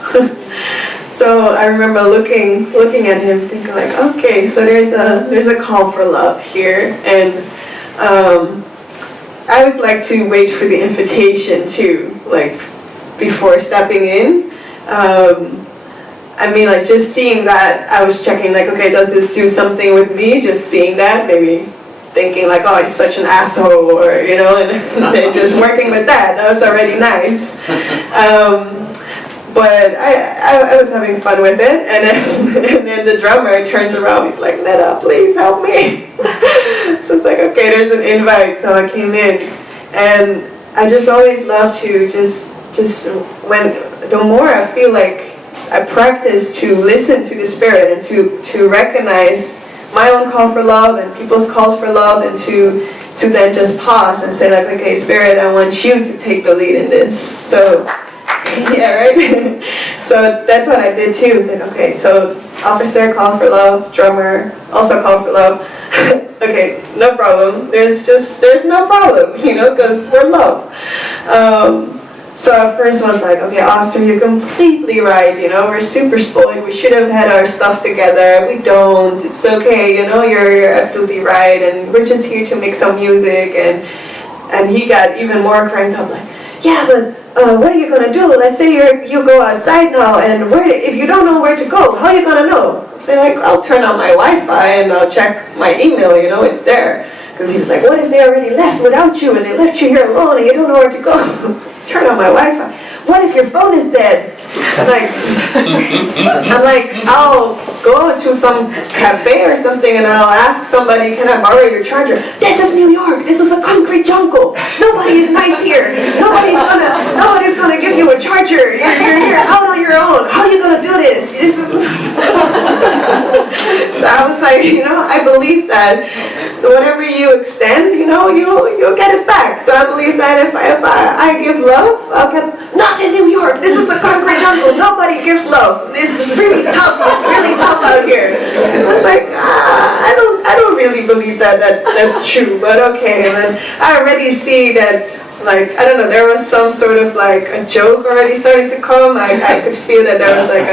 So I remember looking at him, thinking like, okay, so there's a call for love here, and I always like to wait for the invitation too, like before stepping in. Like just seeing that, I was checking like, okay, does this do something with me? Just seeing that, maybe thinking like, oh, he's such an asshole, or and just working with that. That was already nice. But I was having fun with it, and then the drummer turns around. He's like, Neda, please help me. So it's like, okay, there's an invite. So I came in, and I just always love to just when the more I feel like I practice to listen to the spirit and to recognize my own call for love and people's calls for love, and to then just pause and say like, okay, Spirit, I want you to take the lead in this. So, yeah, right? So that's what I did too. It's like, okay, so officer, call for love, drummer, also call for love. Okay, no problem. There's no problem, because we're love. So at first I was like, okay, officer, you're completely right, we're super spoiled, we should have had our stuff together, we don't, it's okay, you're absolutely right, and we're just here to make some music, and he got even more cranked up, like, yeah, but what are you gonna do? Let's say you go outside now, and if you don't know where to go, how are you gonna know? So like, I'll turn on my Wi-Fi and I'll check my email, it's there. Because he was like, what if they already left without you, and they left you here alone, and you don't know where to go? Turn on my Wi-Fi. what if your phone is dead? I'm like, I'll go to some cafe or something and I'll ask somebody, can I borrow your charger? This is New York. This is a concrete jungle. Nobody is nice here. Nobody's gonna give you a charger. You're out on your own. How are you gonna do this? So I was like, I believe that whatever you extend, you'll get it back. So I believe that if I give love, I'll get. Not in New York. This is a concrete jungle. Nobody gives love. This is really tough. It's really tough out here. And I was like, I don't really believe that's true. But okay. And then I already see that. Like, I don't know, there was some sort of like a joke already starting to come. I could feel that there was like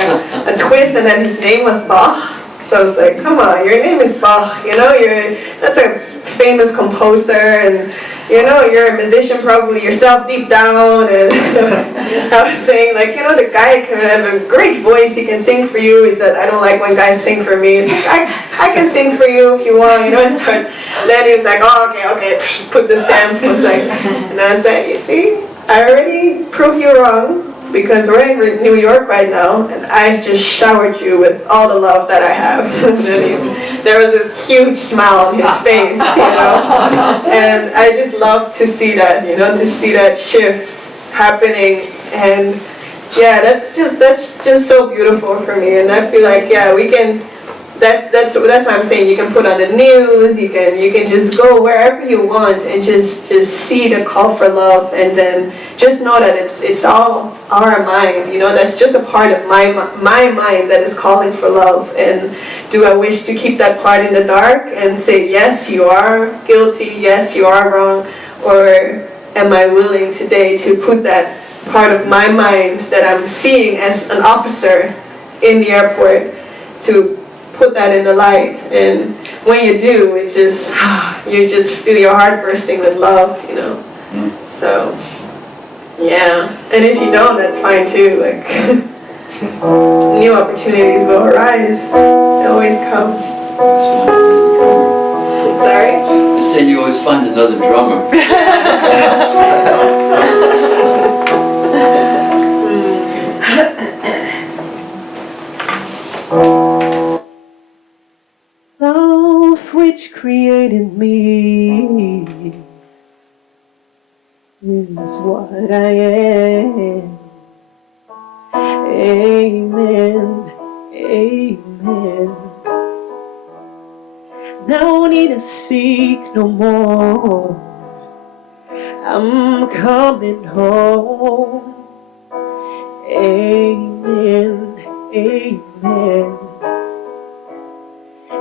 a twist, and then his name was Bach. So I was like, come on, your name is Bach, that's a famous composer, and you're a musician probably yourself deep down. And I was saying, like, the guy can have a great voice, he can sing for you. He said, I don't like when guys sing for me. He's like, I can sing for you if you want, Then he was like, oh, okay, put the stamp. I was like, and I said, you see, I already proved you wrong, because we're in New York right now, and I just showered you with all the love that I have. And then there was this huge smile on his face, And I just love to see that, to see that shift happening. And yeah, that's just so beautiful for me. And I feel like, yeah, we can. That's what I'm saying. You can put on the news. You can just go wherever you want and just see the call for love, and then just know that it's all our mind. That's just a part of my mind that is calling for love. And do I wish to keep that part in the dark and say, yes, you are guilty, yes, you are wrong, or am I willing today to put that part of my mind that I'm seeing as an officer in the airport to put that in the light? And when you do, it just, you just feel your heart bursting with love, So, yeah. And if you don't, that's fine too. Like, new opportunities will arise. They always come. Sorry? I said you always find another drummer. Love which created me is what I am. Amen, amen. No need to seek no more. I'm coming home. Amen, amen.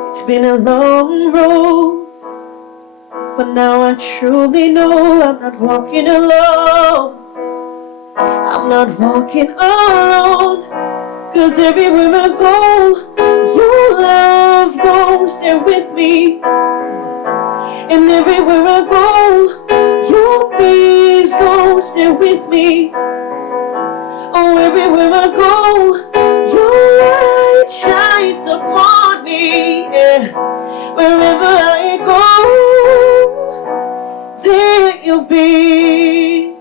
It's been a long road, but now I truly know I'm not walking alone. I'm not walking alone, 'cause everywhere I go, your love goes there with me. And everywhere I go, your peace goes there with me. Oh, everywhere I go, your light shines upon me. Yeah. Wherever I go, there you'll be.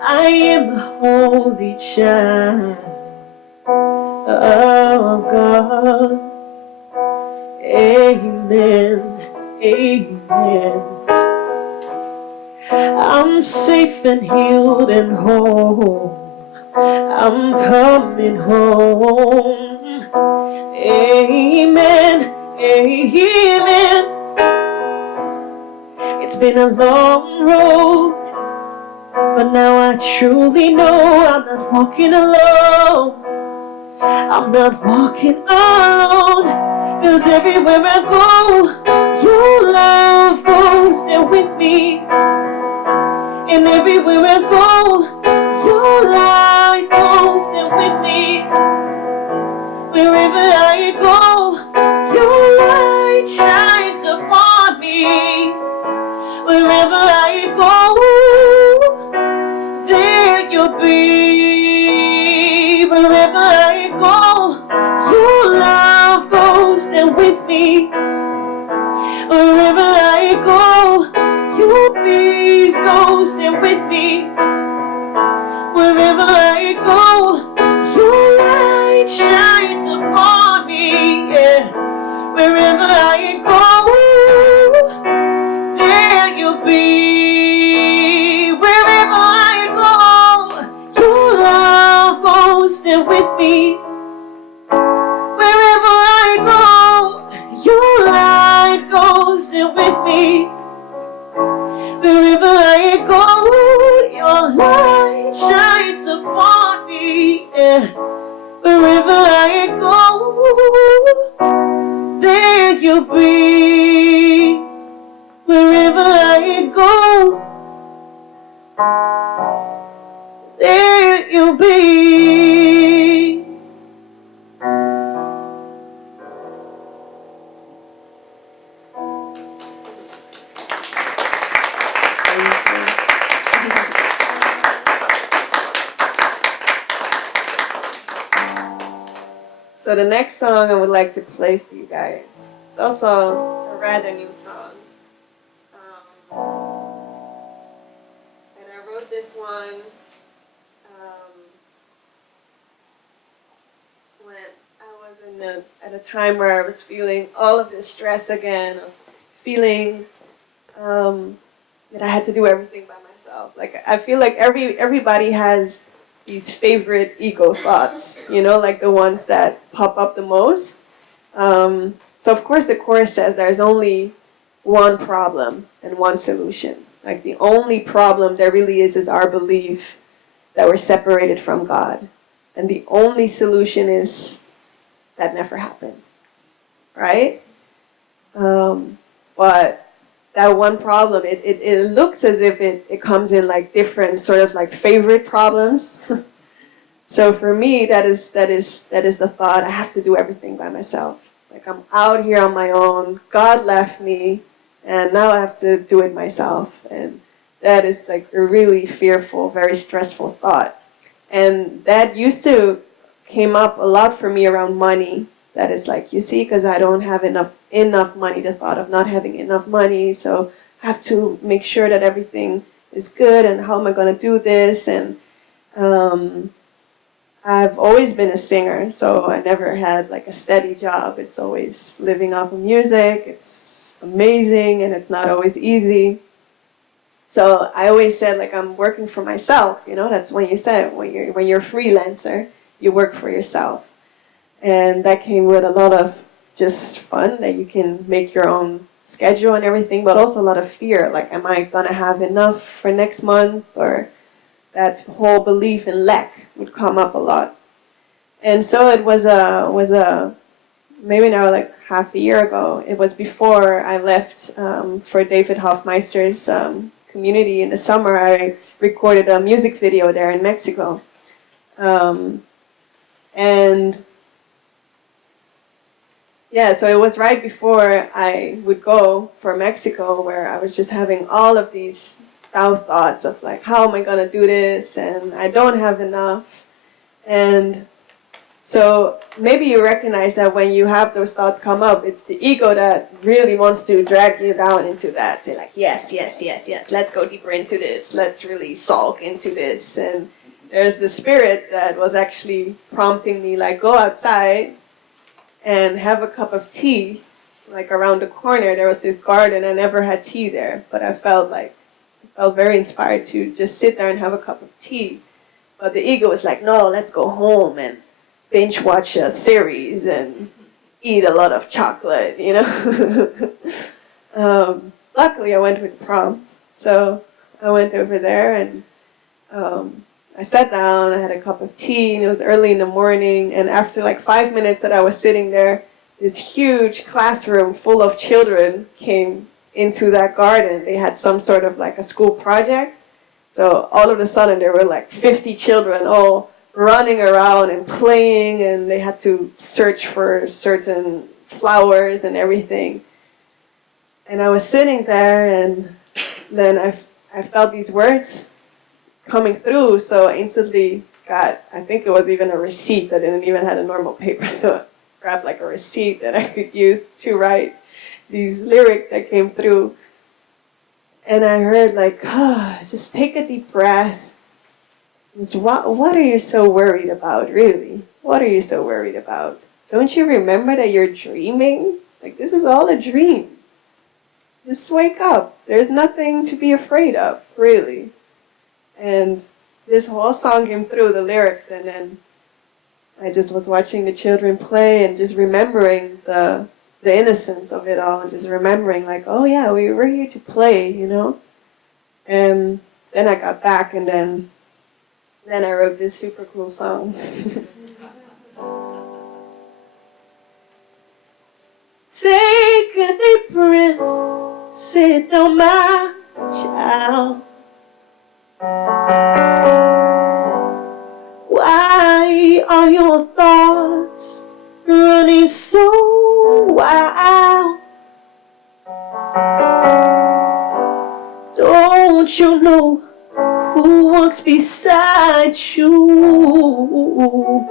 I am a holy child of God. Amen, amen. I'm safe and healed and whole. I'm coming home. Amen, amen. It's been a long road, but now I truly know I'm not walking alone. I'm not walking alone, 'cause everywhere I go, your love goes there with me. And everywhere I go, your light goes there with me. Wherever I go, your light shines upon me. Wherever I go, there you'll be. Wherever I go, your love goes there with me. Wherever I go, you'll please go, stand with me. Wherever I go, your light shines upon me, yeah. Wherever I go, there you'll be. Wherever I go, your love goes there with me. Wherever I go, your light goes there with me. Wherever I go, your light shines upon me, yeah. Wherever I go, there you'll be. Wherever I go, there you'll be. So the next song I would like to play for you guys, it's also a rather new song. And I wrote this one when I was at a time where I was feeling all of this stress again, of feeling that I had to do everything by myself. Like I feel like everybody has these favorite ego thoughts, you know, like the ones that pop up the most. So of course the chorus says there's only one problem and one solution. Like the only problem there really is our belief that we're separated from God. And the only solution is that never happened, right? But that one problem, it looks as if it comes in like different sort of like favorite problems. So for me, that is the thought, I have to do everything by myself. Like I'm out here on my own, God left me, and now I have to do it myself. And that is like a really fearful, very stressful thought. And that used to came up a lot for me around money. That is like, you see, because I don't have enough money, the thought of not having enough money, so I have to make sure that everything is good, and how am I going to do this? And I've always been a singer, so I never had like a steady job. It's always living off of music. It's amazing, and it's not always easy. So I always said, like, I'm working for myself. You know, that's when you said, when you're a freelancer, you work for yourself. And that came with a lot of just fun, that you can make your own schedule and everything, but also a lot of fear. Like, am I going to have enough for next month? Or that whole belief in lack would come up a lot. And so it was maybe now like half a year ago. It was before I left for David Hoffmeister's community in the summer. I recorded a music video there in Mexico. And yeah, so it was right before I would go for Mexico, where I was just having all of these doubt thoughts of like, how am I going to do this? And I don't have enough. And so maybe you recognize that when you have those thoughts come up, it's the ego that really wants to drag you down into that. Say like, yes, yes, yes, yes, let's go deeper into this. Let's really sulk into this. And there's the spirit that was actually prompting me, like, go outside and have a cup of tea. Like around the corner, there was this garden. I never had tea there, but I felt very inspired to just sit there and have a cup of tea. But the ego was like, no, let's go home and binge watch a series and eat a lot of chocolate, you know. Luckily, I went with the prompt. So I went over there and I sat down, I had a cup of tea, and it was early in the morning. And after like 5 minutes that I was sitting there, this huge classroom full of children came into that garden. They had some sort of like a school project. So all of a sudden there were like 50 children all running around and playing, and they had to search for certain flowers and everything. And I was sitting there, and then I felt these words coming through, so I instantly got, I think it was even a receipt. I didn't even have a normal paper, so I grabbed like a receipt that I could use to write these lyrics that came through. And I heard like, oh, just take a deep breath. Just, what are you so worried about, really? What are you so worried about? Don't you remember that you're dreaming? Like, this is all a dream. Just wake up. There's nothing to be afraid of, really. And this whole song came through, the lyrics, and then I just was watching the children play and just remembering the innocence of it all, and just remembering like, oh yeah, we were here to play, you know? And then I got back, and then I wrote this super cool song. Take a deep breath, sit down, my child. Why are your thoughts running so wild? Don't you know who walks beside you?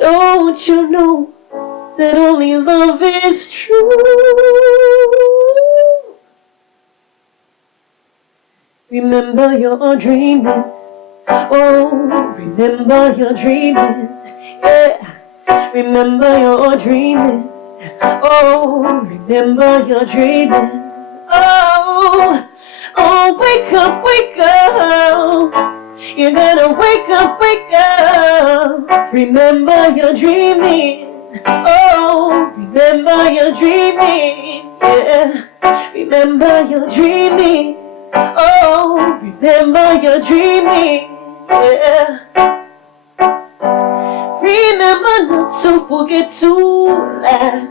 Don't you know that only love is true? Remember you're dreaming. Oh, remember you're dreaming. Yeah, remember you're dreaming. Oh, remember you're dreaming. Oh, oh, wake up, wake up. You gotta wake up, wake up. Remember you're dreaming. Oh, remember you're dreaming. Yeah, remember you're dreaming. Oh, remember you're dreaming. Yeah. Remember not to forget to laugh.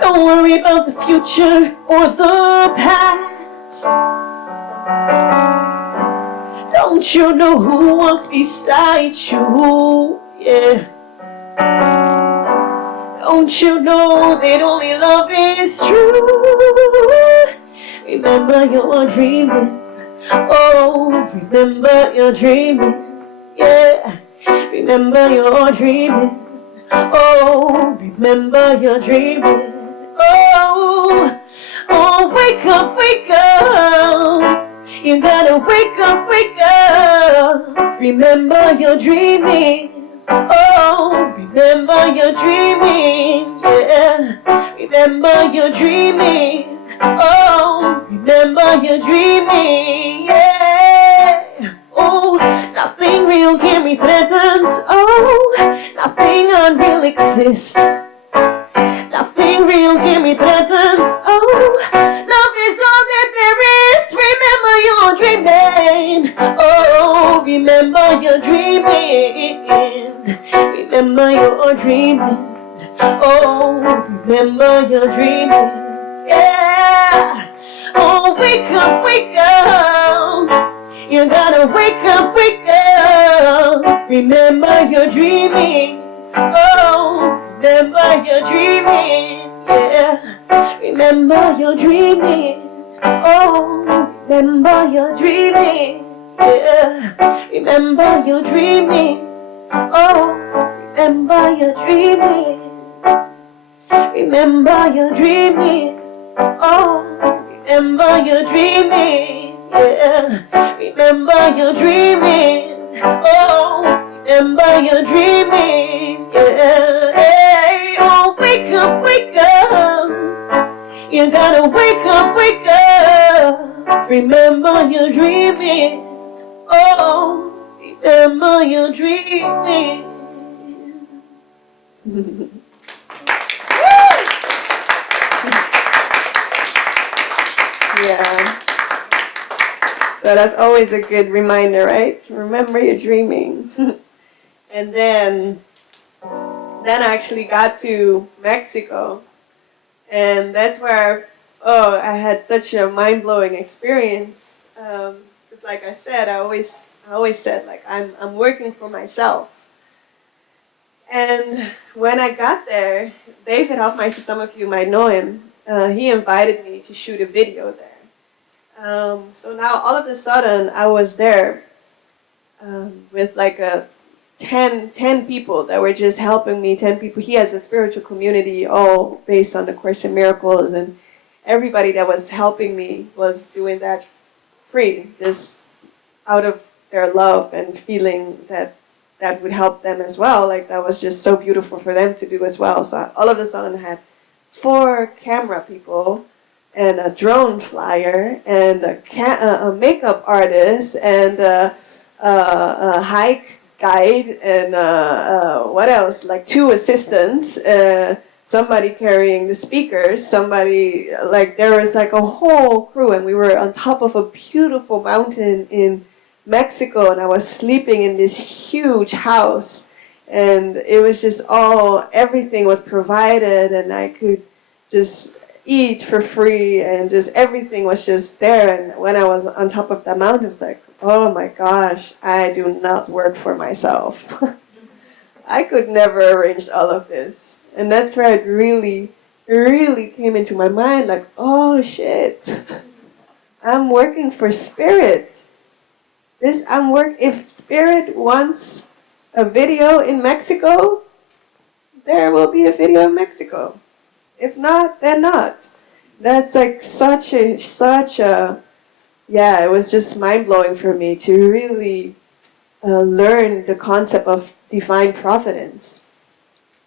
Don't worry about the future or the past. Don't you know who walks beside you? Yeah. Don't you know that only love is true? Remember you're dreaming. Oh, remember you're dreaming. Yeah. Remember you're dreaming. Oh, remember you're dreaming. Oh, oh, wake up, wake up. You gotta wake up, wake up. Remember you're dreaming. Oh, remember you're dreaming. Yeah, remember you're dreaming. Oh, remember you're dreaming. Yeah. Oh, nothing real can be threatened. Oh, nothing unreal exists. Nothing real can be threatened. Oh, love is all that there is. Remember you're dreaming. Oh, remember you're dreaming. Remember you're dreaming. Oh, remember you're dreaming. Yeah. Oh, wake up, wake up. You gotta wake up, wake up. Remember you're dreaming. Oh, remember you're dreaming. Yeah. Remember you're dreaming. Oh, remember you're dreaming. Yeah. Remember you're dreaming. Oh, remember you're dreaming. Remember you're dreaming. Oh, remember you're dreaming. Yeah. Remember you're dreaming. Oh, remember you're dreaming. Yeah. Hey, oh, wake up, wake up. You gotta wake up, wake up. Remember you're dreaming. Oh, remember you're dreaming. Yeah. So that's always a good reminder, right? Remember you're dreaming. And then I actually got to Mexico. And that's where, I had such a mind-blowing experience. Because like I said, I always said, like, I'm working for myself. And when I got there, David Hoffmeister, some of you might know him, he invited me to shoot a video there. So now all of a sudden I was there with like a 10 people that were just helping me, 10 people. He has a spiritual community all based on the Course in Miracles, and everybody that was helping me was doing that free, just out of their love and feeling that that would help them as well. Like, that was just so beautiful for them to do as well. So all of a sudden I had 4 camera people and a drone flyer and a makeup artist and a hike guide and what else? Like 2 assistants, somebody carrying the speakers, somebody, like, there was like a whole crew, and we were on top of a beautiful mountain in Mexico, and I was sleeping in this huge house, and it was just everything was provided, and I could just eat for free, and just everything was just there. And when I was on top of that mountain, it's like, oh my gosh, I do not work for myself. I could never arrange all of this. And that's where it really, really came into my mind, like, oh shit, I'm working for Spirit. If Spirit wants a video in Mexico, there will be a video in Mexico. If not, then not. That's like such a, yeah, it was just mind-blowing for me to really learn the concept of divine providence.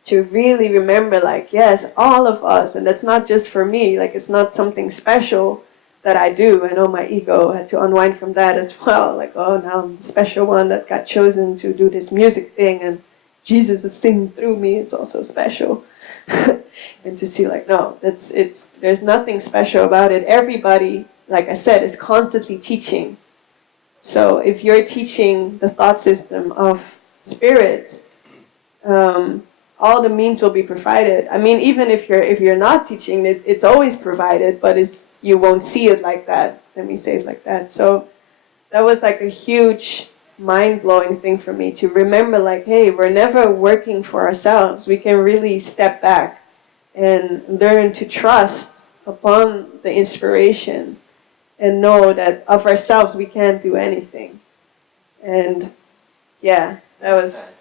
To really remember, like, yes, all of us, and that's not just for me, like, it's not something special that I do. I know my ego had to unwind from that as well. Like, oh, now I'm the special one that got chosen to do this music thing, and Jesus is singing through me, it's also special. And to see, like, no, there's nothing special about it. Everybody, like I said, is constantly teaching. So if you're teaching the thought system of Spirit, all the means will be provided. I mean, even if you're not teaching, it's always provided, but you won't see it like that. Let me say it like that. So that was like a huge mind-blowing thing for me to remember, like, hey, we're never working for ourselves. We can really step back and learn to trust upon the inspiration and know that of ourselves we can't do anything. And yeah, that was...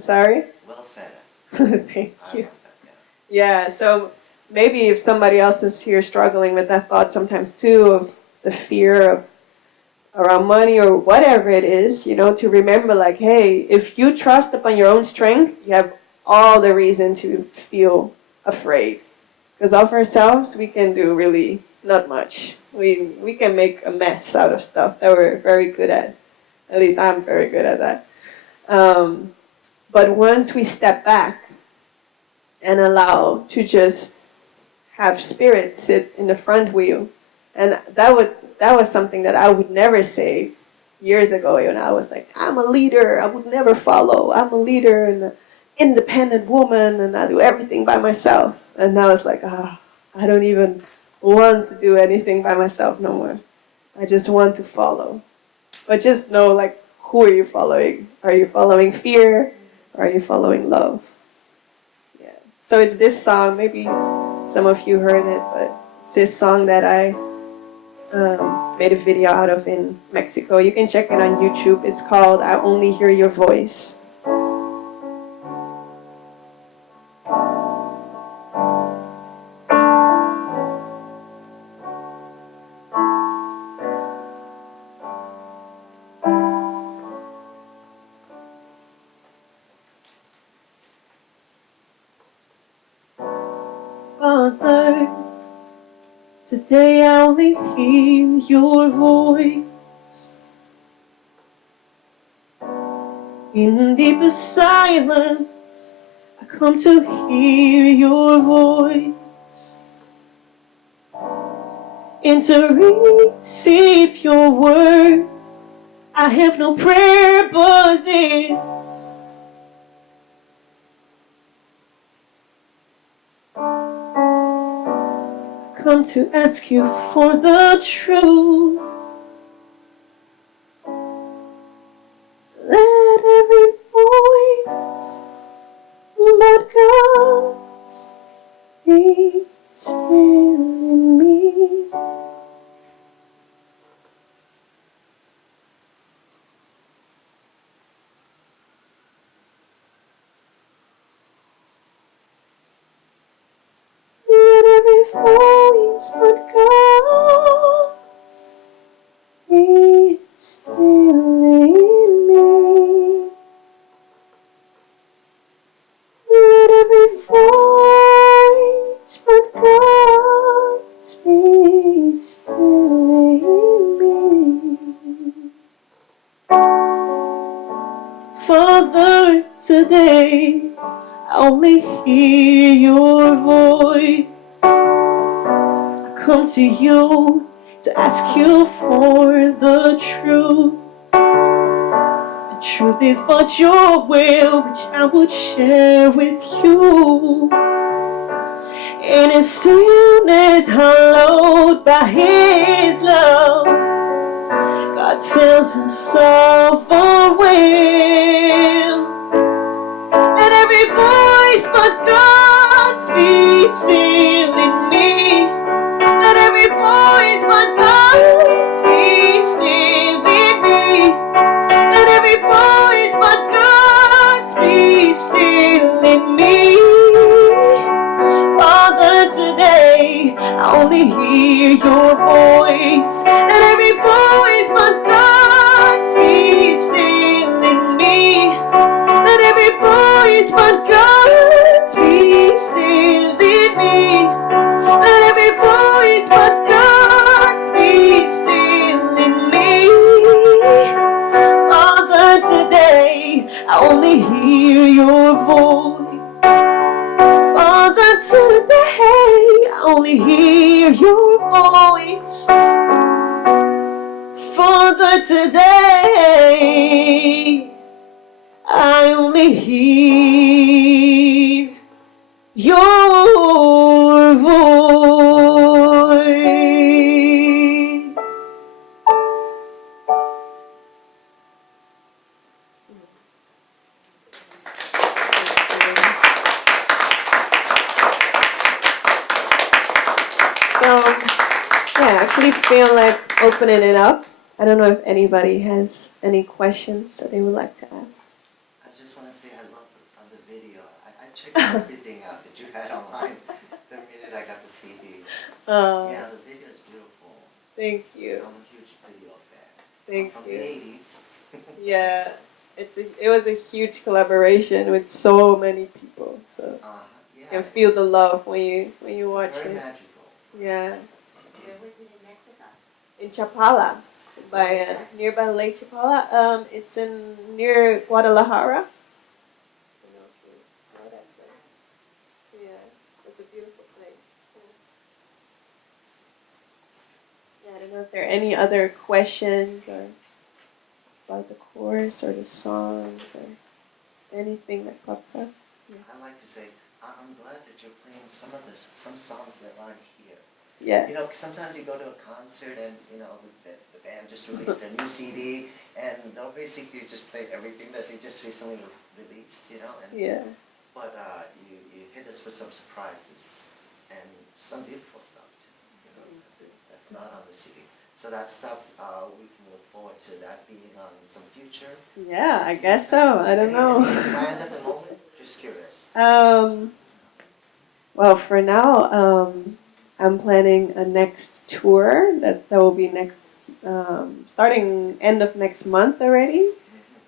Sorry? Well said. Thank you. Yeah, so maybe if somebody else is here struggling with that thought sometimes too, of the fear of around money or whatever it is, to remember, like, hey, if you trust upon your own strength, you have all the reason to feel afraid. Because of ourselves, we can do really not much. We can make a mess out of stuff that we're very good at. At least I'm very good at that. But once we step back and allow to just have Spirit sit in the front wheel, and that was something that I would never say years ago. When I was like, I'm a leader, I would never follow. I'm a leader and an independent woman, and I do everything by myself. And now it's like, I don't even want to do anything by myself no more. I just want to follow. But just know, like, who are you following? Are you following fear? Or are you following love? Yeah. So it's this song, maybe some of you heard it, but it's this song that I made a video out of in Mexico. You can check it on YouTube. It's called I Only Hear Your Voice. Father, today I only hear your voice. In deepest silence, I come to hear your voice. And to receive your word, I have no prayer but this. Come to ask you for the truth. Let every voice but God's be still in me. Father, today I only hear your voice. I come to you to ask you for the truth. The truth is but your will, which I would share with you. And in stillness hallowed by His love, God tells us of a will. Let every voice but God's be still in me. Let every voice but God's be still in me. Let every voice but God's be still in me. Father, today I only hear your voice. Let every voice but God's be still in me. Let every voice but God's be still in me. Let every voice but God's be still in me. Father, today I only hear your voice. Father, today I only hear your voice. Father, today I only hear your voice. So, yeah, I actually feel like opening it up. I don't know if anybody has any questions that they would like to ask. I just want to say I love the video. I checked everything out that you had online the minute I got the CD. Yeah, the video is beautiful. Thank you. I'm a huge video fan. Thank From you. the 80s. Yeah, it was a huge collaboration with so many people. So you Yeah. can feel the love when you watch Very it. magical. Yeah. Where was it in Mexico? In Chapala, by nearby Lake Chapala. It's in near Guadalajara. I don't know if you know that place. Yeah, it's a beautiful place. Yeah, I don't know if there are any other questions or about the course or the songs or anything that pops up. I like to say, I'm glad that you're playing some songs that aren't here. Yes. You know, sometimes you go to a concert and, you know, the band just released a new CD and they'll basically just play everything that they just recently released, you know. And, Yeah. But you hit us with some surprises and some beautiful stuff too, you know, that's not on the CD. So that stuff, we can look forward to that being on some future. Yeah, I guess so. I don't know. Anything planned at the moment? Just curious. Well, for now, I'm planning a next tour that will be next, starting end of next month already.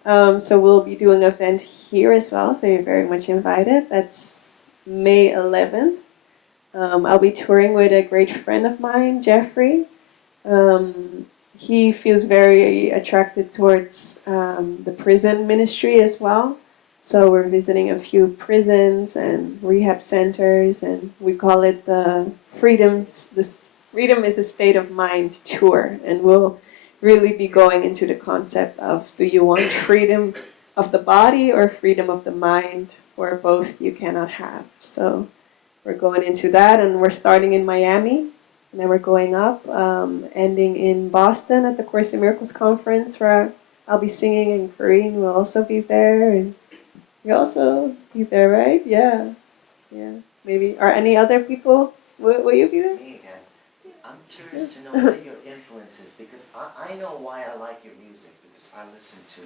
So we'll be doing an event here as well, so you're very much invited. That's May 11th. I'll be touring with a great friend of mine, Jeffrey. He feels very attracted towards the prison ministry as well. So we're visiting a few prisons and rehab centers, and we call it the Freedom is a State of Mind tour. And we'll really be going into the concept of, do you want freedom of the body or freedom of the mind, or both you cannot have. So we're going into that, and we're starting in Miami. And then we're going up, ending in Boston at the Course in Miracles conference, where I'll be singing, and Corinne will also be there, and you'll also be there, right? Yeah, yeah. Maybe. Or any other people? Will you be there? Me again. I'm curious to know what are your influences, because I know why I like your music, because I listen to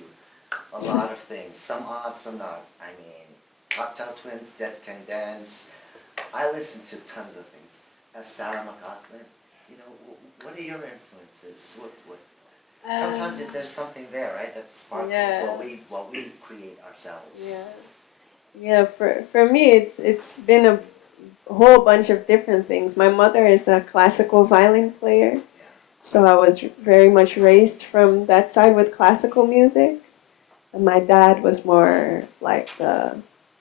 a lot of things, some odd, some not. I mean, Cocktail Twins, Death Can Dance. I listen to tons of things. Sarah McLachlan, you know, what are your influences? Sometimes if there's something there, right, that sparkles what we create ourselves. Yeah. Yeah, for me, it's been a whole bunch of different things. My mother is a classical violin player, so I was very much raised from that side with classical music. And my dad was more like the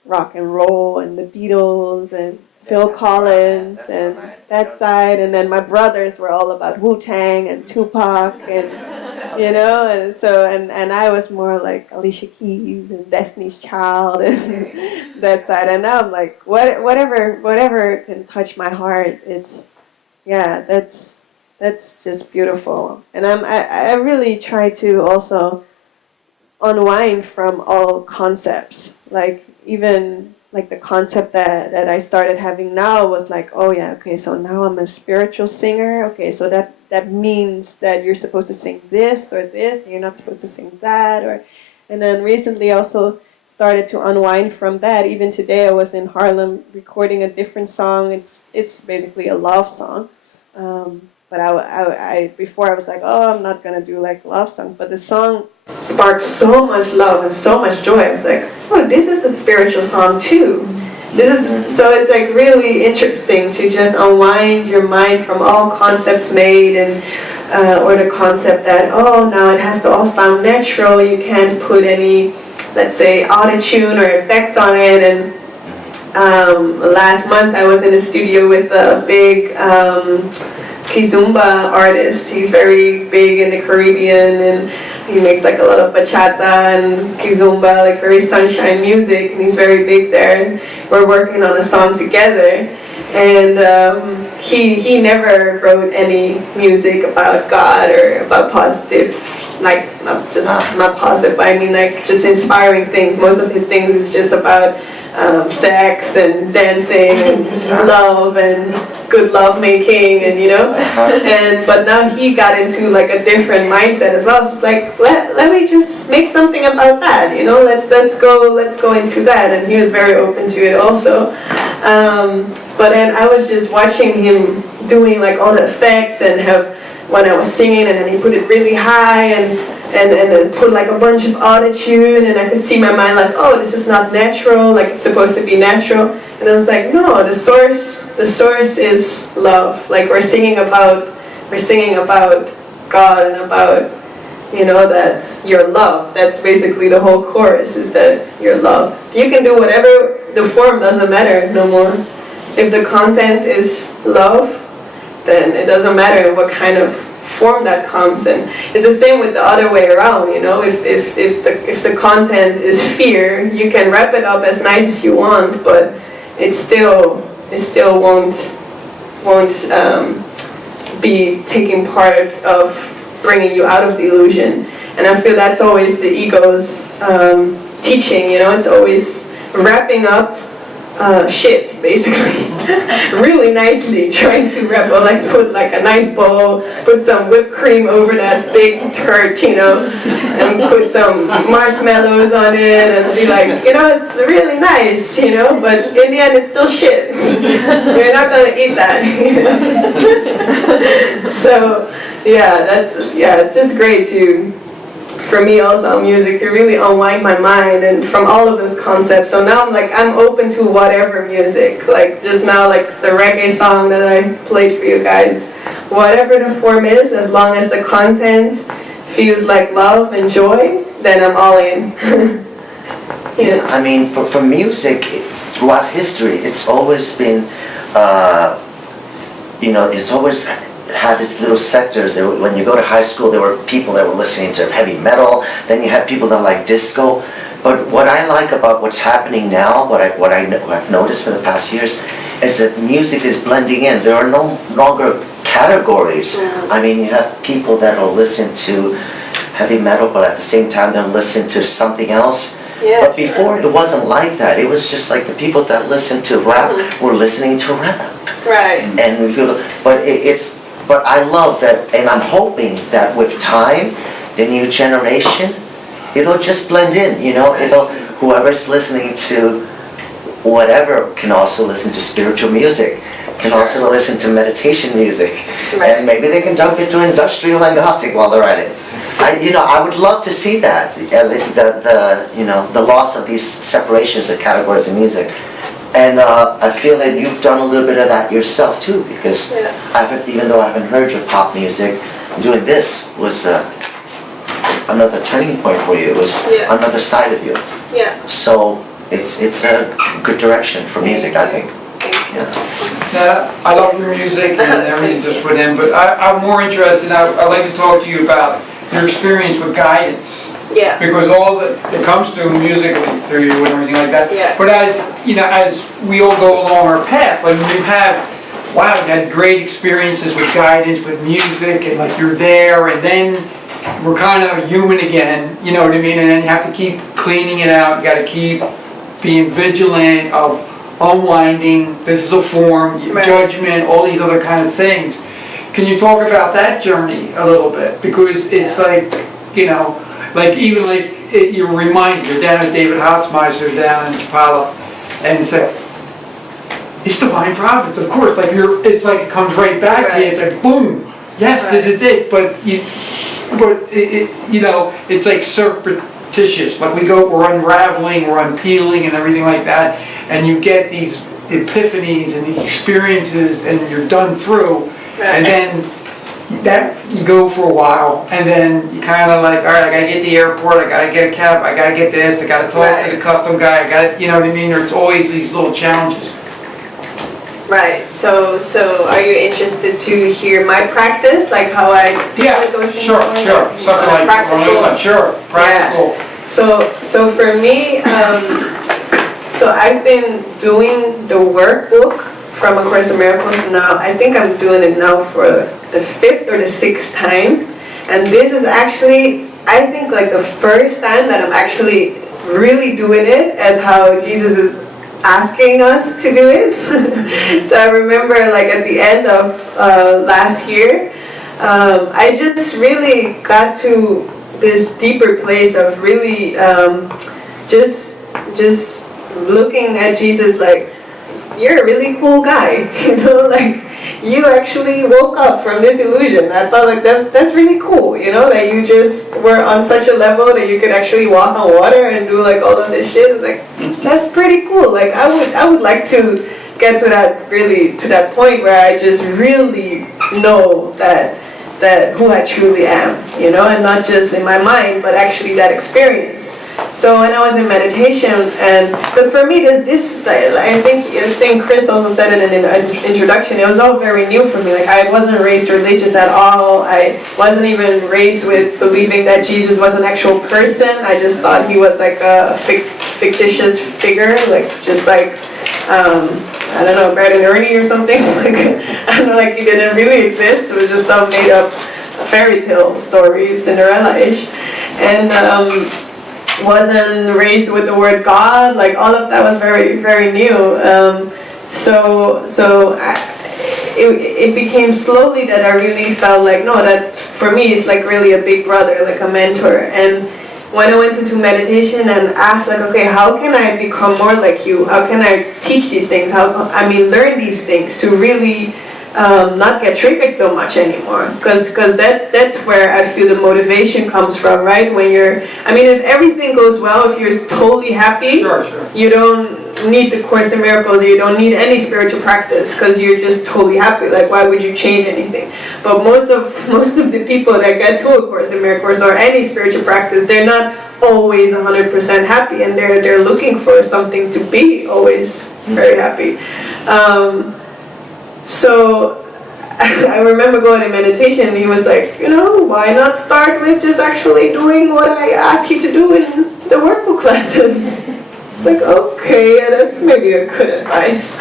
rock and roll and the Beatles and Phil Collins and that side. And then my brothers were all about Wu-Tang and Tupac and, you know, and so, and I was more like Alicia Keys and Destiny's Child and that side. And now I'm like, whatever can touch my heart, it's, yeah, that's just beautiful. And I really try to also unwind from all concepts. Like even like the concept that I started having now was like, oh yeah, okay, so now I'm a spiritual singer. Okay, so that means that you're supposed to sing this or this, and you're not supposed to sing that. Or, and then recently also started to unwind from that. Even today I was in Harlem recording a different song. It's basically a love song. But I before I was like, oh, I'm not gonna do like love song. But the song sparked so much love and so much joy. I was like, oh, this is a spiritual song too. This is so it's like really interesting to just unwind your mind from all concepts made and or the concept that oh now it has to all sound natural. You can't put any, let's say, auto-tune or effects on it. And last month I was in the studio with a big Kizumba artist. He's very big in the Caribbean and he makes like a lot of bachata and Kizumba, like very sunshine music, and he's very big there. And we're working on a song together. And he never wrote any music about God or about positive, like not positive, but I mean like just inspiring things. Most of his things is just about sex and dancing and love and good love making and you know and but now he got into like a different mindset as well, so it's like let me just make something about that, you know, let's go into that. And he was very open to it also, but then I was just watching him doing like all the effects and have when I was singing, and then he put it really high and then put like a bunch of auto-tune, and I could see my mind like, oh, this is not natural, like it's supposed to be natural. And I was like, no, the source is love. Like we're singing about God and about, you know, that you're love. That's basically the whole chorus, is that you're love. You can do whatever, the form doesn't matter no more. If the content is love, then it doesn't matter what kind of form that comes in. It's the same with the other way around, you know. If the content is fear, you can wrap it up as nice as you want, but it still won't be taking part of bringing you out of the illusion. And I feel that's always the ego's teaching, you know. It's always wrapping up shit, basically, really nicely, trying to wrap, or like put like a nice bow, put some whipped cream over that big turd, you know, and put some marshmallows on it, and be like, you know, it's really nice, you know, but in the end it's still shit. You're not gonna eat that. So it's just great for me also music to really unwind my mind and from all of those concepts. So now I'm open to whatever music, like just now like the reggae song that I played for you guys, whatever the form is, as long as the content feels like love and joy, then I'm all in. Yeah, I mean for music throughout history it's always been it's always had its little sectors. When you go to high school, there were people that were listening to heavy metal, then you had people that like disco. But what I like about what's happening now, what I've noticed for the past years, is that music is blending in. There are no longer categories. I mean, you have people that will listen to heavy metal, but at the same time they'll listen to something else. Yeah. But before it wasn't like that. It was just like the people that listened to rap were listening to rap. Right. And but I love that, and I'm hoping that with time, the new generation, it'll just blend in, you know, whoever's listening to whatever can also listen to spiritual music, can also listen to meditation music, Right. and maybe they can jump into industrial and gothic while they're at it. I would love to see that, the loss of these separations of categories of music. And I feel that you've done a little bit of that yourself too, because even though I haven't heard your pop music, doing this was a another turning point for you. It was Yeah. another side of you. Yeah. So it's a good direction for music, I think. Yeah. Now, I love your music and everything just put in, but I'm more interested, I'd like to talk to you about your experience with guidance. Yeah. Because all that it comes through musically through you and everything like that. Yeah. But as you know, as we all go along our path, like you have, wow, you had great experiences with guidance, with music, and like you're there, and then we're kind of human again, you know what I mean? And then you have to keep cleaning it out. You got to keep being vigilant of unwinding. This is a form, Right. judgment, all these other kind of things. Can you talk about that journey a little bit? Because it's like, you know, like even like you're reminded, you're down at David Hoffmeister down in Chapala, and it's like, it's divine providence, of course. Like it's like it comes right back to you. It's like boom, yes, Right. this is it. But you know, it's like surreptitious. Like we're unraveling, we're unpeeling, and everything like that. And you get these epiphanies and the experiences, and you're done through, and then that you go for a while, and then you kind of like, all right, I gotta get to the airport, I gotta get a cab, I gotta get this, I gotta talk to the custom guy, I gotta, you know what I mean? There's always these little challenges. Right. So are you interested to hear my practice, like how I Yeah, go through sure, something like practical? sure, practical. So for me, so I've been doing the workbook from A Course in Miracles now. I think I'm doing it now for the 5th or the 6th time, and this is actually, I think, like the first time that I'm actually really doing it as how Jesus is asking us to do it. So I remember like at the end of last year, I just really got to this deeper place of really just looking at Jesus like, you're a really cool guy, you know, like you actually woke up from this illusion. I thought like that's really cool, you know, that you just were on such a level that you could actually walk on water and do like all of this shit. It's like, that's pretty cool. Like I would like to get to that point where I just really know that who I truly am, you know, and not just in my mind, but actually that experience. So when I was in meditation, and because for me this I think Chris also said it in the introduction, it was all very new for me. Like I wasn't raised religious at all. I wasn't even raised with believing that Jesus was an actual person. I just thought he was like a fictitious figure, like just like I don't know, Brad and Ernie or something. Like I don't know, like he didn't really exist. It was just some made up fairy tale story, Cinderella-ish, and wasn't raised with the word God. Like all of that was very, very new. It became slowly that I really felt like, no, that for me it's like really a big brother, like a mentor. And when I went into meditation and asked like, okay, how can I become more like you? How can I teach these things? Learn these things to really not get triggered so much anymore, because that's where I feel the motivation comes from, right? When if everything goes well, if you're totally happy, Sure. you don't need the Course in Miracles, you don't need any spiritual practice, because you're just totally happy. Like why would you change anything? But most of the people that get to a Course in Miracles or any spiritual practice, they're not always 100% happy, and they're looking for something to be always very happy. So I remember going to meditation, and he was like, you know, why not start with just actually doing what I asked you to do in the workbook lessons? It's like, okay, that's maybe a good advice.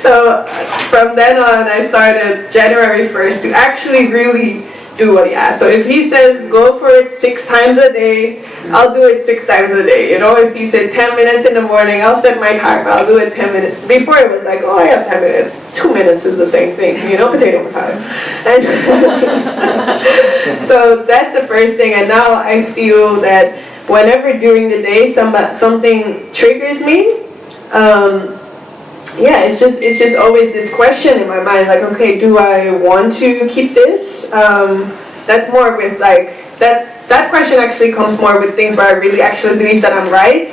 So from then on, I started January 1st to actually really do what he asked. So if he says go for it 6 times a day, I'll do it 6 times a day. You know, if he said 10 minutes in the morning, I'll set my timer, I'll do it 10 minutes. Before it was like, oh, I have 10 minutes. 2 minutes is the same thing, you know, potato time. And so that's the first thing. And now I feel that whenever during the day something triggers me, it's just always this question in my mind, like, okay, do I want to keep this? That's more with like, that question actually comes more with things where I really actually believe that I'm right,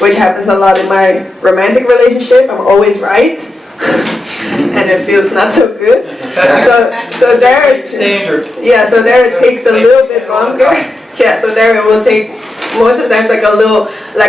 which happens a lot in my romantic relationship. I'm always right, and it feels not so good. So there, Standard. yeah, so there it takes a little bit longer. Yeah, so there it will take most of the times like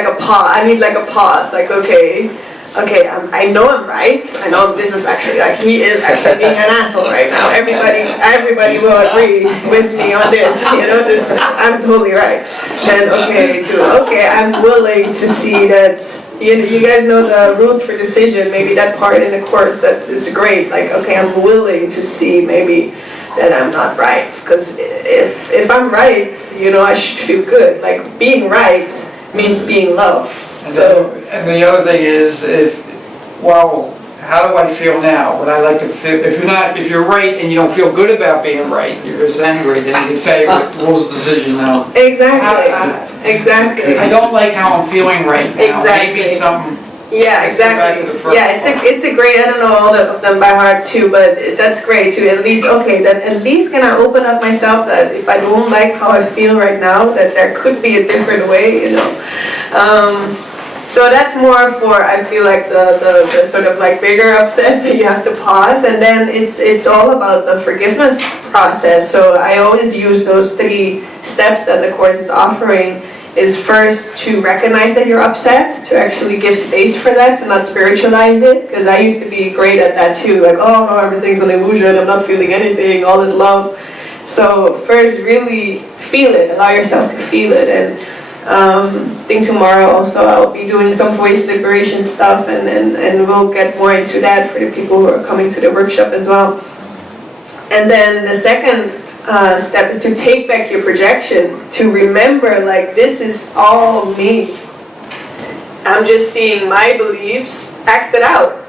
a pause. I need like a pause, like okay, I know I'm right. I know this is actually like he is actually being an asshole right now. Everybody will agree with me on this. This is, I'm totally right. Then okay, I'm willing to see that. You guys know the rules for decision. Maybe that part in the course that is great. Like okay, I'm willing to see maybe that I'm not right. Because if I'm right, I should feel good. Like being right means being loved. And the other thing is, how do I feel now? Would I like to feel, if you're right and you don't feel good about being right, you're just angry, then you can say, rules of decision now. Exactly. I don't like how I'm feeling right now. Exactly. Maybe something. Yeah, exactly. Yeah, it's a great, I don't know all of them by heart too, but that's great too. At least, then at least can I open up myself that if I don't like how I feel right now, that there could be a different way, So that's more for, I feel like the sort of like bigger upsets that you have to pause, and then it's all about the forgiveness process. So I always use those 3 steps that the course is offering. Is first to recognize that you're upset, to actually give space for that, to not spiritualize it, because I used to be great at that too, like, oh no, everything's an illusion, I'm not feeling anything, all is love. So first really feel it, allow yourself to feel it, and I think tomorrow also I'll be doing some voice liberation stuff, and we'll get more into that for the people who are coming to the workshop as well. And then the second step is to take back your projection, to remember like this is all me. I'm just seeing my beliefs acted out.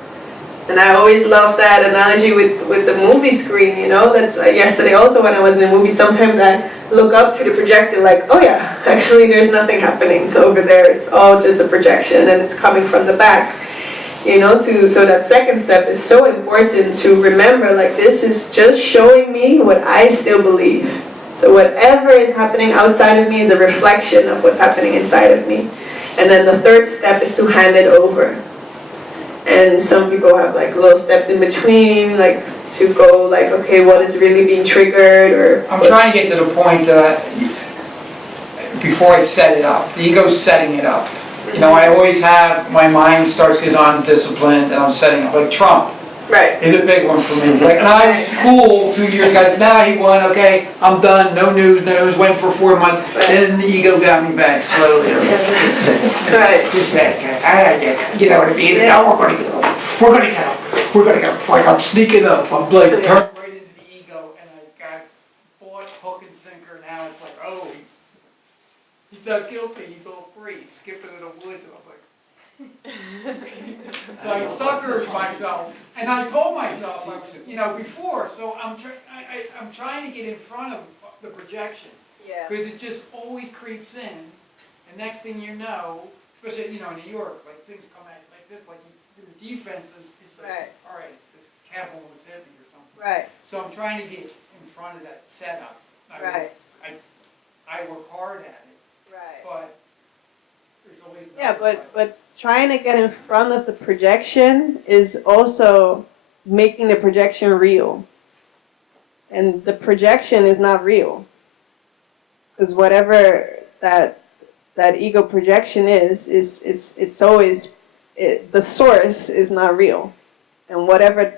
And I always love that analogy with the movie screen, that's yesterday also when I was in a movie, sometimes I look up to the projector like, oh yeah, actually there's nothing happening over there, it's all just a projection and it's coming from the back. So that second step is so important to remember, like this is just showing me what I still believe. So whatever is happening outside of me is a reflection of what's happening inside of me. And then the third step is to hand it over. And some people have like little steps in between, like to go like, okay, what is really being triggered, or... I'm trying to get to the point that before I set it up, the ego's setting it up. I always have, my mind starts getting undisciplined and I'm setting up, like Trump. Right. Is a big one for me. Like, and I was cool 2 years ago, now he won, okay, I'm done, no news, went for 4 months, then the ego got me back slowly. Right. Who's that guy? You know what I mean? Now we're gonna go, like I'm sneaking up, I'm like, turn right into the ego, and I got bought hook and sinker, now it's like, oh, he's not guilty, he's all free, skipping in the woods, and I'm like, so I suckers myself, and I told myself, before, so I'm trying to get in front of the projection, because it just always creeps in, and next thing you know, especially, in New York, like things come at you like this, like your defense is like, all right, this capital was heavy or something. Right. So I'm trying to get in front of that setup. I work hard at it. Right. But there's always but trying to get in front of the projection is also making the projection real. And the projection is not real. Because whatever that ego projection is it's always, the source is not real. And whatever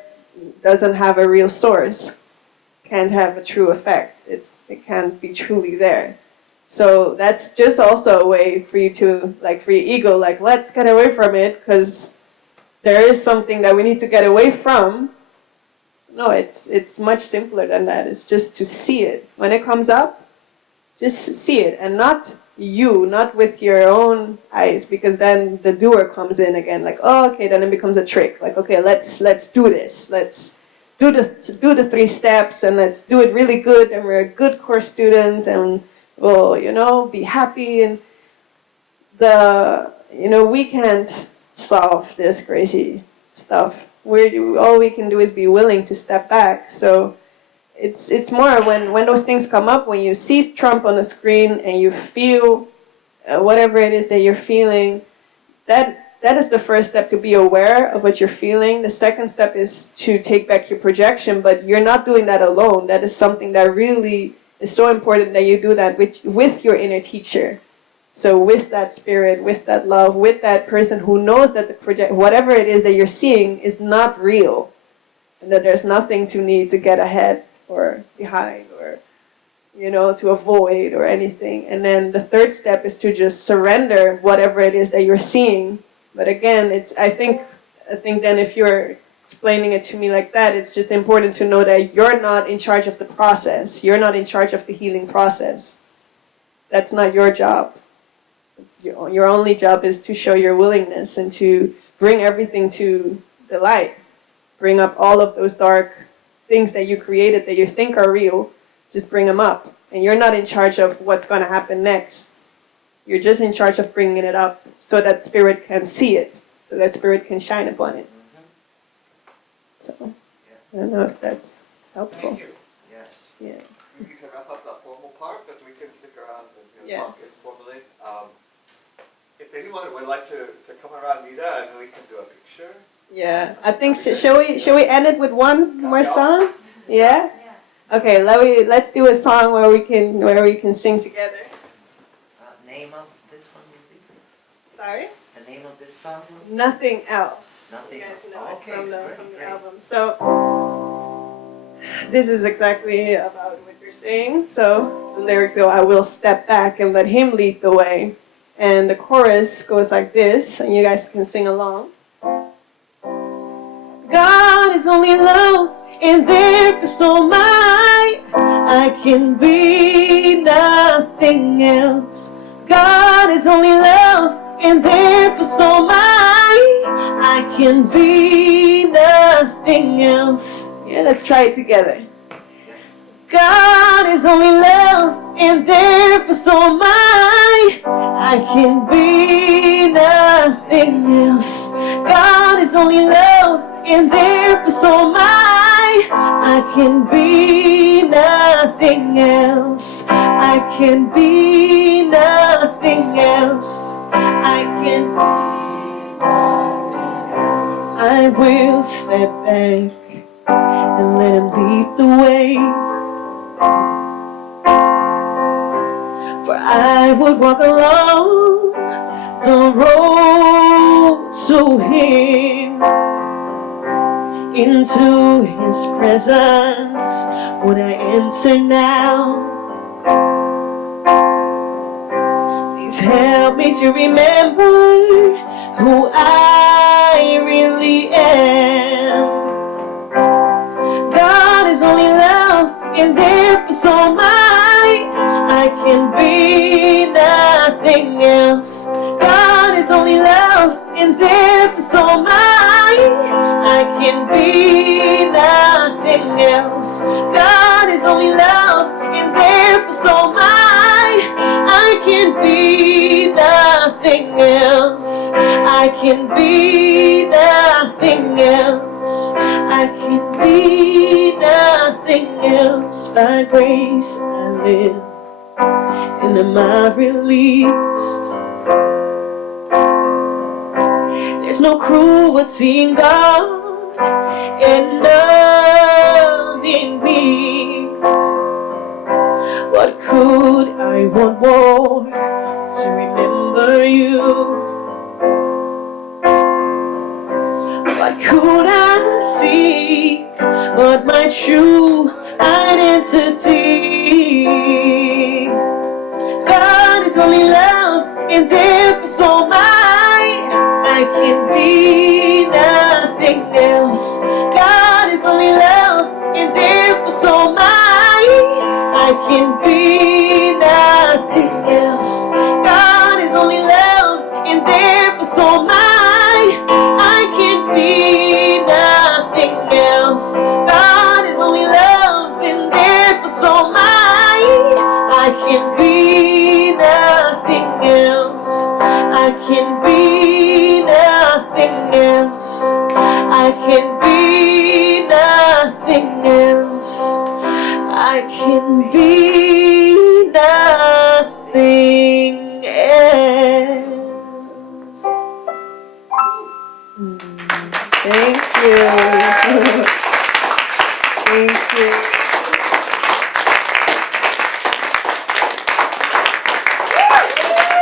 doesn't have a real source can't have a true effect. It can't be truly there. So that's just also a way for you to, like, for your ego, like, let's get away from it because there is something that we need to get away from. No, it's much simpler than that. It's just to see it. When it comes up, just see it, and not with your own eyes, because then the doer comes in again, like, oh, okay, then it becomes a trick. Like, okay, let's do this. Let's do the 3 steps, and let's do it really good, and we're a good course student, and we'll, be happy. And we can't solve this crazy stuff. All we can do is be willing to step back. So it's more when those things come up, when you see Trump on the screen and you feel whatever it is that you're feeling, that is the first step, to be aware of what you're feeling. The second step is to take back your projection, but you're not doing that alone. That is something that really It's so important that you do that with your inner teacher. So with that spirit, with that love, with that person who knows that the project, whatever it is that you're seeing is not real, and that there's nothing to need to get ahead or behind or, to avoid or anything. And then the third step is to just surrender whatever it is that you're seeing. But again, I think then if you're explaining it to me like that, it's just important to know that you're not in charge of the process. You're not in charge of the healing process. That's not your job. Your only job is to show your willingness and to bring everything to the light. Bring up all of those dark things that you created that you think are real. Just bring them up. And you're not in charge of what's going to happen next. You're just in charge of bringing it up so that spirit can see it, so that spirit can shine upon it. So, I don't know if that's helpful. Thank you. Yes. Yeah. We can wrap up that formal part, but we can stick around and Yes. talk informally. If anyone would like to come around Neda, and we can do a picture. Yeah. I think shall we end it with one more song? Yeah? Okay, let's do a song where we can sing together. Name of this one will be? Sorry? The name of this song will be? Nothing else. Nothing You guys else. know it Okay, from the great. album. So this is exactly about what you're saying. So the lyrics go, I will step back and let him lead the way. And the chorus goes like this, and you guys can sing along. God is only love, and therefore so am I. I can be nothing else. God is only love, and therefore so am I. I can be nothing else. Yeah, let's try it together. God is only love, and therefore so am I. I can be nothing else. God is only love, and therefore so am I. I can be nothing else. I can be nothing else. I can be nothing else. I will step back and let him lead the way. For I would walk along the road to him. Into his presence would I enter now. Please help me to remember who I really am. God is only love, and therefore so am I. I can be nothing else. God is only love, and therefore so am I. I can be nothing else. God is only love, and therefore so am I. I can be nothing else. I can be nothing else. I can be nothing else. By grace I live, and am I released? There's no cruelty in God, and none in me. What could I want more to remember you? What could I seek but my true identity? God is only love, and therefore so am I. I can be nothing else. God is only love, and therefore so am I. I can be nothing else. God is only love, and therefore so am I. I can be nothing else. God is only love, and therefore so am I. I can be nothing else. I can be nothing else. I can be nothing else. I can be nothing else. Thank you. Thank you.